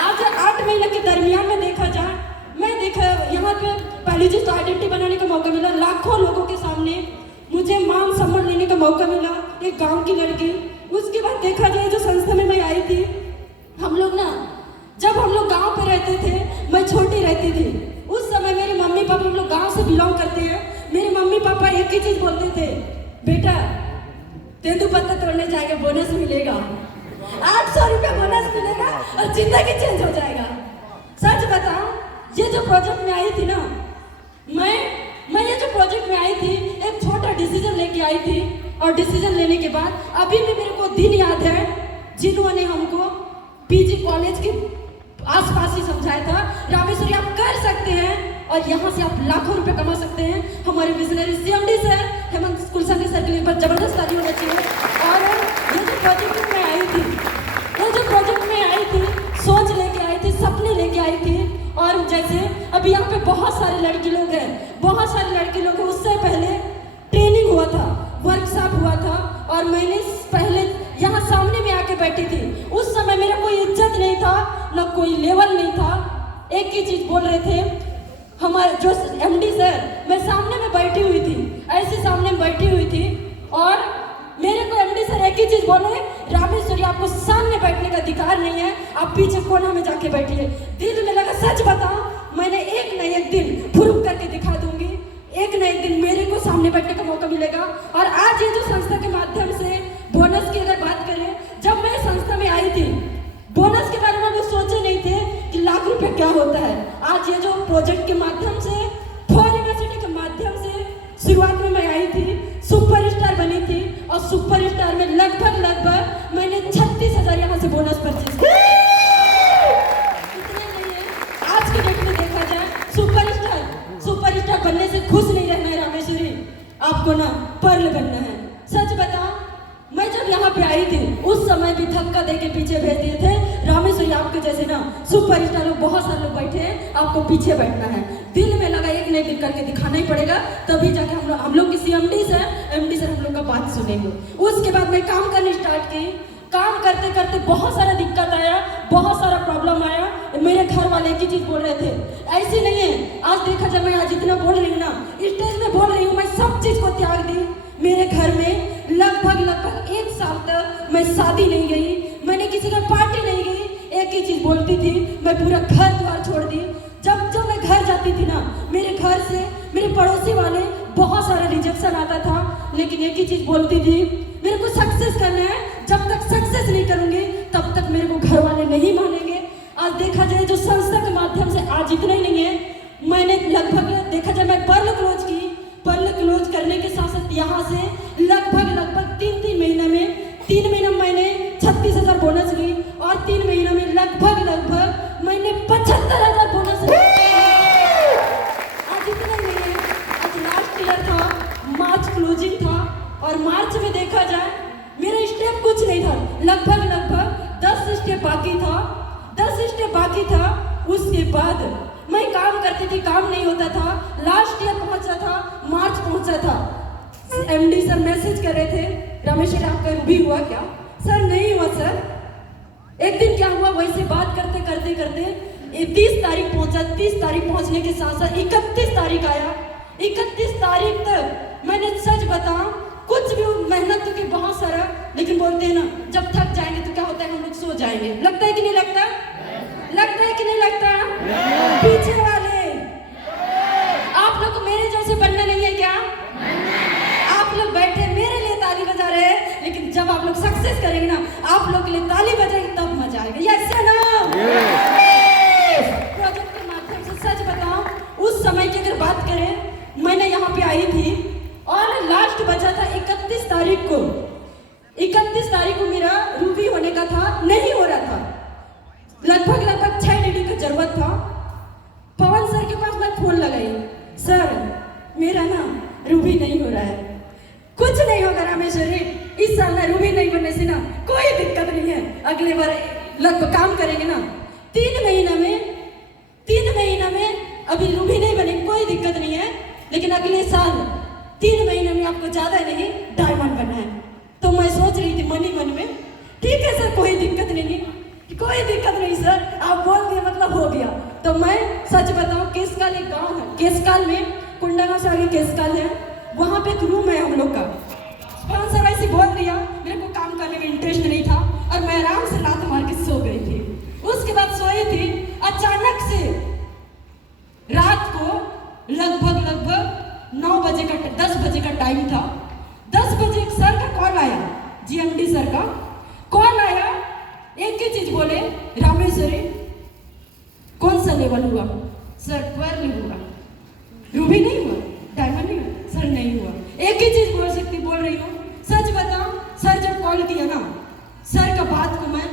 आज 8 महीने के दरमियान में देखा जाए, मैं देखा यहाँ पे पहली चीज तो आइडेंटिटी बनाने का मौका मिला, लाखों लोगों के सामने मुझे मान सम्मान लेने का मौका मिला, एक गांव की लड़की। उसके बाद देखा जाए, जो संस्था में मैं आई थी, हम लोग ना, जब हम लोग गांव पे रहते थे, मैं छोटी रहती थी, उस समय मेरे मम्मी पापा, हम लोग गांव से बिलोंग करते हैं, मेरे मम्मी पापा एक ही चीज बोलते थे, बेटा तेंदुपत्ता तोड़ने जाएगा, बोनस मिलेगा, 800 रुपये बोनस मिलेगा और जिंदगी चेंज हो जाएगा। सच बताऊं, ये जो प्रोजेक्ट में आई थी ना, मैं ये जो प्रोजेक्ट में आई थी एक छोटा डिसीजन लेके आई थी, और डिसीजन लेने के बाद अभी भी मेरे को दिन याद है जिन्होंने हमको पीजी कॉलेज के आसपास ही समझाया था, रामेश्वरी आप कर सकते हैं और यहाँ से आप लाखों रुपए कमा सकते हैं। हमारे visionary CMD sir Hemant Kulkarni sir के लिए पर जबरदस्त ताली होना चाहिए। और ये जो प्रोजेक्ट में आई थी, सोच लेके आई थी, सपने लेके आई थी। और जैसे अभी यहाँ पे बहुत सारे लड़की लोग हैं, उससे पहले ट्रेनिंग हुआ था, वर्कशॉप हुआ था, और मैंने पहले यहाँ सामने में आके बैठी थी। उस समय मेरा कोई इज्जत नहीं था, न कोई लेवल नहीं था। एक ही चीज बोल रहे थे हमारे जो एमडी सर, मैं सामने में बैठी हुई थी, ऐसे सामने में बैठी हुई थी, और मेरे को एमडी सर एक ही चीज बोले, रामेश्वरी आपको सामने बैठने का अधिकार नहीं है, आप पीछे कोना में जाके बैठिए। दिल में लगा सच बताओ, मैंने एक न एक दिन प्रूव करके दिखा दूंगी, एक न एक दिन मेरे को सामने बैठने का मौका मिलेगा। और आज ये जो संस्था के माध्यम से बोनस की अगर बात करें, जब मैं संस्था में आई थी बोनस के बारे में लोग सोचे नहीं थे कि लाख रुपए क्या होता है। आज ये जो प्रोजेक्ट के माध्यम से, फॉर यूनिवर्सिटी के माध्यम से शुरुआत में मैं आई थी, सुपरस्टार बनी थी, और सुपरस्टार में लगभग मैंने 36,000 यहाँ से बोनस परचेज किया। इतने नहीं है, आज के डेट में देखा जाए सुपरस्टार बनने से खुश नहीं रहना है रामेश्वरी, आपको ना पर्ल बनना है। सच बताओ, मैं जब यहाँ पे आई थी उस समय भी धक्का दे के पीछे भेज दिए थे, रामेश्वरी आपके जैसे ना सुपरस्टार लोग बहुत सारे लोग बैठे हैं, आपको पीछे बैठना है। दिल में लगा एक न एक दिन करके दिखाना ही पड़ेगा, तभी जाके हम लोग की सीएमडी सर एमडी सर हम लोग का बात सुनेंगे। उसके बाद मैं काम करनी स्टार्ट की। काम करते करते बहुत सारा दिक्कत आया, बहुत सारा प्रॉब्लम आया। मेरे घर वाले एक ही चीज बोल रहे थे, ऐसे नहीं है। आज देखा जब मैं आज इतना बोल रही हूँ ना, स्टेज में बोल रही हूँ, मैं सब चीज को त्याग दी। मेरे घर में लगभग 1 साल तक मैं शादी नहीं गई, मैंने किसी का पार्टी नहीं गई। एक ही चीज बोलती थी, मैं पूरा घर द्वार छोड़ दी। जब मैं घर जाती थी ना, मेरे घर से मेरे पड़ोसी वाले बहुत सारा रिजेक्शन आता था, लेकिन एक ही चीज बोलती थी, मेरे को सक्सेस करना है, जब तक सक्सेस नहीं करूंगी तब तक मेरे को घर वाले नहीं मानेंगे। आज देखा जाए जो संस्था के माध्यम से आज इतना ही नहीं है, मैंने लगभग देखा जाए मैं पर्ल क्लोज करने के साथ साथ यहाँ से लगभग 3 महीना में 3 महीना मैंने 36,000 बोनस ली, और 3 महीना में लगभग मैंने 75,000 बोनस ली। आज इतना ही नहीं है, आज लास्ट ईयर था, मार्च क्लोजिंग था, और मार्च में देखा जाए मेरा स्टेप कुछ नहीं था, लगभग 10 स्टेप बाकी था। उसके बाद मैं काम करती थी, काम नहीं होता था। लास्ट ईयर पहुंचा था, मार्च पहुंचा था, एमडी सर मैसेज कर रहे थे, रामेश्वरी आपका रूबी हुआ क्या? सर नहीं हुआ सर। एक दिन क्या हुआ, वैसे बात करते 30 तारीख पहुंचा। 30 तारीख पहुंचने के साथ साथ 31 तारीख आया। 31 तारीख तक मैंने सच बताऊं कुछ भी मेहनत तो की बहुत सारा, लेकिन बोलते हैं ना जब थक जाएंगे तो क्या होता है, हम लोग सो जाएंगे। लगता है कि नहीं लगता? लगता है कि नहीं लगता? पीछे वाले आप लोग को मेरे जैसे बनना नहीं है क्या? आप लोग बैठे मेरे लिए ताली बजा रहे हैं, लेकिन जब आप लोग सक्सेस करेंगे ना, आप लोग के लिए ताली बजाएंगे तब मजा आएगा। यस या नो? प्रोजेक्ट के माध्यम से सच बताऊं, उस समय की अगर बात करें, मैंने यहाँ पे आई थी और लास्ट बचा था 31 तारीख को। 31 तारीख को मेरा रूबी होने का था, नहीं हो रहा था। लगभग 6 डीडी का जरूरत था। पवन सर के पास मैं फोन लगाई, सर मेरा ना रूबी नहीं हो रहा है। कुछ नहीं होगा रामेश्वरी, इस साल ना रूबी नहीं बनने से ना कोई दिक्कत नहीं है, अगले बार लगभग काम करेंगे ना। 3 महीना में अभी रूबी नहीं बने, कोई दिक्कत नहीं है, लेकिन अगले साल 3 महीने में आपको ज्यादा नहीं डायमंड बनना है। तो मैं सोच रही थी मन में, ठीक है सर कोई दिक्कत नहीं सर, आप बोल दिए मतलब हो गया। तो मैं सच बताऊं, केसकाल एक गांव है, केसकाल में कुंडागांव से आगे केसकाल है, वहां पे एक रूम है हम लोग का। स्पॉन्सर ऐसे बोल दिया, मेरे को काम करने में इंटरेस्ट नहीं था, और मैं आराम से लात मार के सो गई थी। उसके बाद सोई थी, अचानक से रात को लगभग 9 बजे का 10 बजे का टाइम था। 10 बजे सर का कॉल आया, जीएमडी सर का कॉल आया। एक ही चीज बोले, रामेश्वरी कौन सा लेवल हुआ? सर पर्ल हुआ, रूबी नहीं हुआ, डायमंड नहीं हुआ, सर नहीं हुआ। एक ही चीज बोल रही हूँ, सच बताओ, सर जब कॉल किया ना, सर का बात को मैं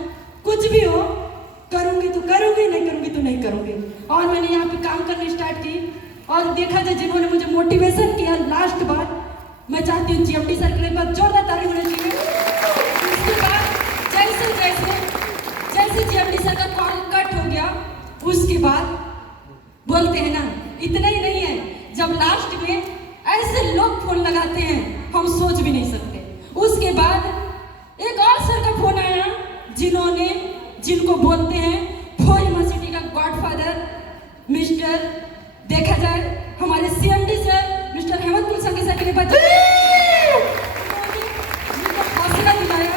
कुछ भी हो करूंगी तो करूंगी, नहीं करूंगी तो नहीं करूंगी। और मैंने यहाँ पे काम करने स्टार्ट की और देखा जाए जिन्होंने मुझे मोटिवेशन किया लास्ट बार, मैं चाहती हूँ जीएमडी सर के लिए बहुत जोरदार ताली होनी चाहिए। उसके बाद जैसे जीएमडी सर का कॉल कट हो गया, उसके बाद बोलते हैं ना, इतना ही नहीं है, जब लास्ट में ऐसे लोग फोन लगाते हैं हम सोच भी नहीं सकते। उसके बाद एक और सर का फोन आया, जिनको बोलते हैं फोर यूनिवर्सिटी का गॉडफादर मिस्टर, देखा जाए हमारे CMD sir mister Hemant Kulkarni sir के लिए हौसला दिलाया।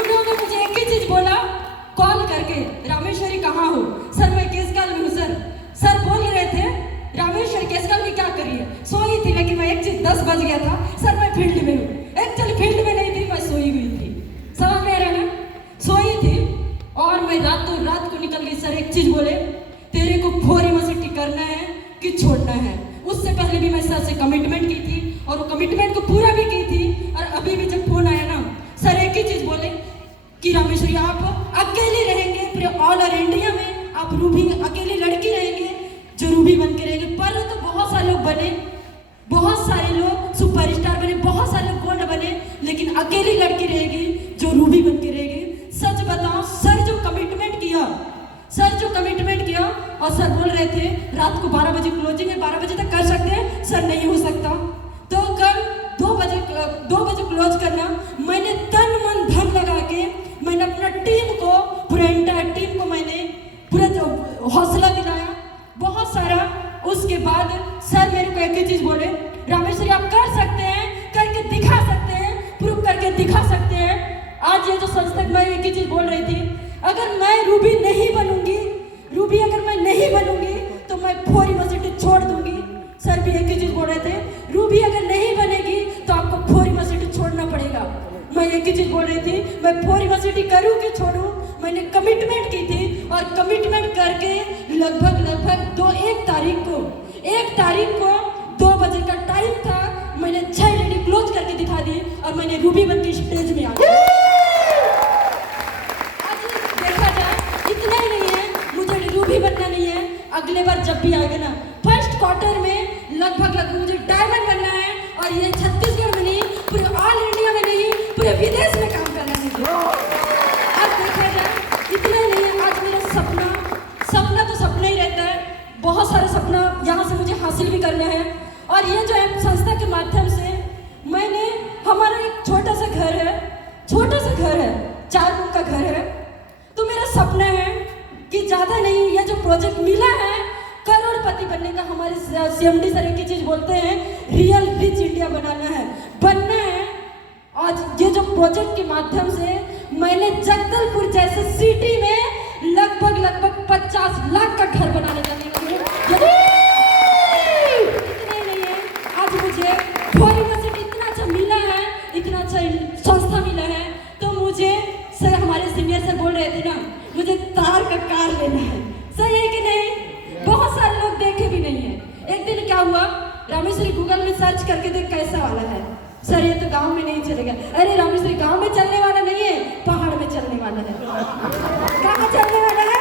उन्होंने मुझे एक ही चीज बोला कॉल करके, रामेश्वरी कहाँ हो? सर मैं केसकाल में हूँ सर। सर बोल रहे थे रामेश्वरी केसकाल में क्या करिए? सोई थी, लेकिन मैं एक चीज 10 बज गया था, सर मैं फील्ड में हूँ। एक्चुअली फील्ड में नहीं थी, मैं सोई हुई थी, समझ में रहे ना, सोई थी और मैं रातों रात को निकल गई। सर एक चीज बोले, तेरे को फोर यूनिवर्सिटी करना है कि छोड़ना है? उससे पहले भी मैं सर से कमिटमेंट की थी और वो कमिटमेंट को पूरा भी की थी। और अभी भी जब फोन आया ना, सर एक ही चीज बोले कि रामेश्वरी आप अकेले रहेंगे पूरे ऑल ओवर इंडिया में, आप रूबी अकेली लड़की रहेंगे जो रूबी बन के रहेंगे। पर तो बहुत सारे लोग बने, बहुत सारे लोग सुपरस्टार बने, बहुत सारे लोग गोल्ड बने, लेकिन अकेली लड़की रहेगी जो रूबी बन के रहेगी। सच बताओ, सर जो कमिटमेंट किया और सर बोल रहे थे रात को 12 बजे क्लोजिंग है, 12 बजे तक कर सकते हैं? सर नहीं हो सकता, तो कल 2 बजे क्लोज करना। मैंने तन मन धन लगा के मैंने अपना टीम को, पूरा एंटायर टीम को मैंने पूरा हौसला दिलाया बहुत सारा। उसके बाद सर मेरे को एक ही चीज बोले, रामेश्वरी आप कर सकते हैं, करके दिखा सकते हैं, प्रूव करके दिखा सकते हैं। आज ये जो संस्था, मैं एक ही चीज बोल रही थी, अगर मैं रूबी अगर मैं नहीं बनूंगी तो मैं फोर यूनिवर्सिटी छोड़ दूंगी। सर भी एक ही चीज बोल रहे थे, रूबी अगर नहीं बनेगी तो आपको फोर यूनिवर्सिटी छोड़ना पड़ेगा। मैं एक ही चीज बोल रही थी, मैं फोर यूनिवर्सिटी करूँ कि छोड़ूं? मैंने कमिटमेंट की थी और कमिटमेंट करके लगभग 1 तारीख को 2 बजे का टाइम था, मैंने 6 रेडी क्लोज करके दिखा दी और मैंने रूबी बन के स्टेज में आ गई। आज देखा जाए इतना ही नहीं है, मुझे रूबी बनना नहीं है, अगले बार जब भी आएगा ना, फर्स्ट क्वार्टर में लगभग मुझे डायमंड बनना है। और ये छत्तीसगढ़ में नहीं, पूरे ऑल इंडिया में नहीं, पूरे विदेश में काम करना है मुझे। आज देखा जाए इतना ही नहीं है, आज मेरा सपना तो सपना ही रहता है, बहुत सारे सपना यहाँ से मुझे हासिल भी करना है। और ये जो है संस्था के माध्यम से मैंने, हमारा एक छोटा सा घर है, 4 रूम का घर है। तो मेरा सपना है कि ज़्यादा नहीं, ये जो प्रोजेक्ट मिला है करोड़पति बनने का, हमारे सीएमडी सर एक ही चीज़ बोलते हैं, रियल रिच इंडिया बनना है। आज ये जो प्रोजेक्ट के माध्यम से मैंने जगदलपुर जैसे सिटी में लगभग 50 लाख का घर बनाने जाने लगी हूँ। इतने नहीं है, आज मुझे फोर यूनिवर्सिटी इतना अच्छा मिला है, इतना अच्छा संस्था मिला है, तो मुझे सर, हमारे सीनियर सर बोल रहे थे ना, मुझे तार का कार लेना है। सही है कि नहीं? बहुत सारे लोग देखे भी नहीं है। एक दिन क्या हुआ, रामेश्वरी गूगल में सर्च करके देख कैसा वाला है। सर ये तो गांव में नहीं चलेगा। अरे रामेश्वरी गांव में चलने वाला नहीं है, पहाड़ में चलने वाला है। कहाँ चलने वाला है?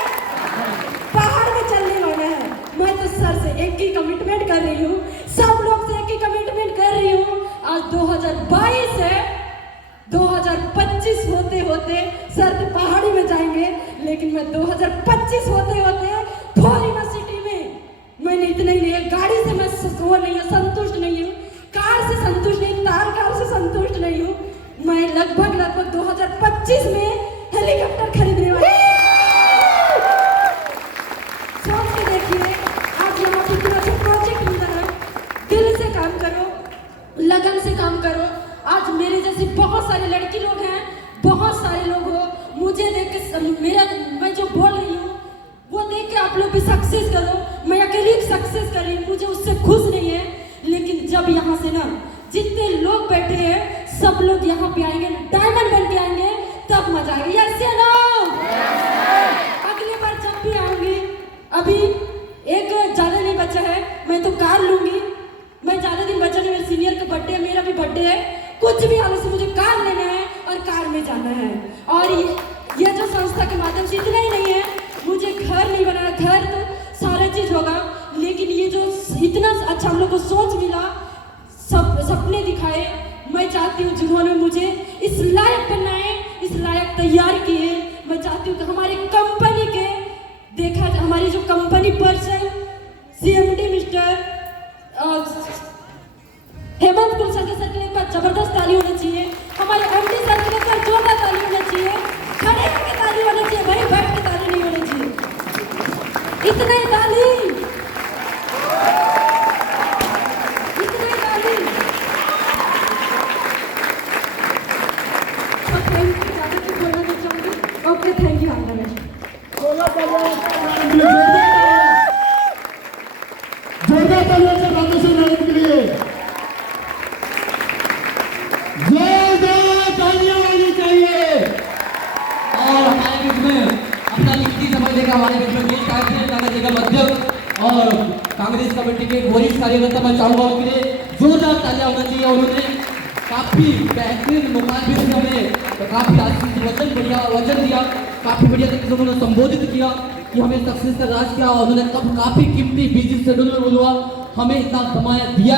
पहाड़ में चलने वाला है। मैं तो सर से एक ही कमिटमेंट कर रही हूँ, सब लोग से एक ही कमिटमेंट कर रही हूँ। आज 2022 है, 2025 होते सर तो पहाड़ी में जाएंगे, लेकिन मैं 2025 होते फोर यूनिवर्सिटी में, मैंने इतना ही नहीं है, गाड़ी से मैं वो नहीं है, संतुष्ट नहीं हूँ, कार से संतुष्ट नहीं, तार कार से संतुष्ट नहीं हूँ। मैं लगभग 2025 में हेलीकॉप्टर खरीदने वाली। सोच के देखिए, आज यहाँ पे इतना अच्छा प्रोजेक्ट मिला है, दिल से काम करो, लगन से काम करो। आज मेरे जैसे बहुत सारे लड़की लोग हैं, बहुत सारे लोग हो, मुझे देख के मैं जो बोल रही हूँ वो देख के आप लोग भी सक्सेस करो। मैं अकेली सक्सेस कर रही हूँ, मुझे उससे खुश नहीं है, लेकिन जब यहाँ से ना जितने लोग बैठे हैं सब लोग यहाँ पे आएंगे, डायमंड बन के आएंगे, तब मजा आएगा। यस या नो? अगली बार जब भी आऊंगी, अभी एक ज्यादा नहीं कार लूंगी। मैं ज़्यादा दिन बचा नहीं, मेरे सीनियर का बर्थडे है, मेरा भी बर्थडे है। कुछ भी हालत से मुझे कार लेना है और कार में जाना है। और ये जो संस्था के माध्यम से इतना ही नहीं है, मुझे घर नहीं बनाना, घर तो सारा चीज़ होगा, लेकिन ये जो इतना अच्छा हम लोग को सोच मिला, सपने दिखाए, मैं चाहती हूँ जिन्होंने मुझे इस लायक बनाए, इस लायक तैयार किए, मैं चाहती हूँ कि हमारी कंपनी के देखा जाए, हमारी जो company person CMD mister Hemant Kulsar के सर के लिए एक बार जबरदस्त ताली होनी चाहिए। हमारे MD सर के लिए एक बार जोरदार ताली होनी चाहिए। खड़े होकर ताली होनी चाहिए भाई, बैठ के ताली नहीं होनी चाहिए। इतना ही ताली, इतना ही ताली। थैंक यू, ज़्यादा कुछ बोलना नहीं चाहूँगी। Okay, thank you. जोरदार तालियों से रामेश्वर मैडम के लिए जोरदार तालियां होनी चाहिए। और हमारे बीच में अपना लिखती समझ देगा, हमारे बीच में देश कांग्रेस निगम अध्यक्ष और कांग्रेस कमेटी के वरिष्ठ कार्यकर्ता, मैं चाहूंगा उनके लिए जोरदार तालियां होना चाहिए। उन्होंने काफी बेहतरीन मुखातिब से हमें काफी आशीष वचन दिया, काफी बढ़िया तरीके से उन्होंने संबोधित किया कि हमें सक्सेस का राज किया, और उन्होंने काफी कीमती बिजी शेड्यूल में बोलवा हमें इतना समय दिया है।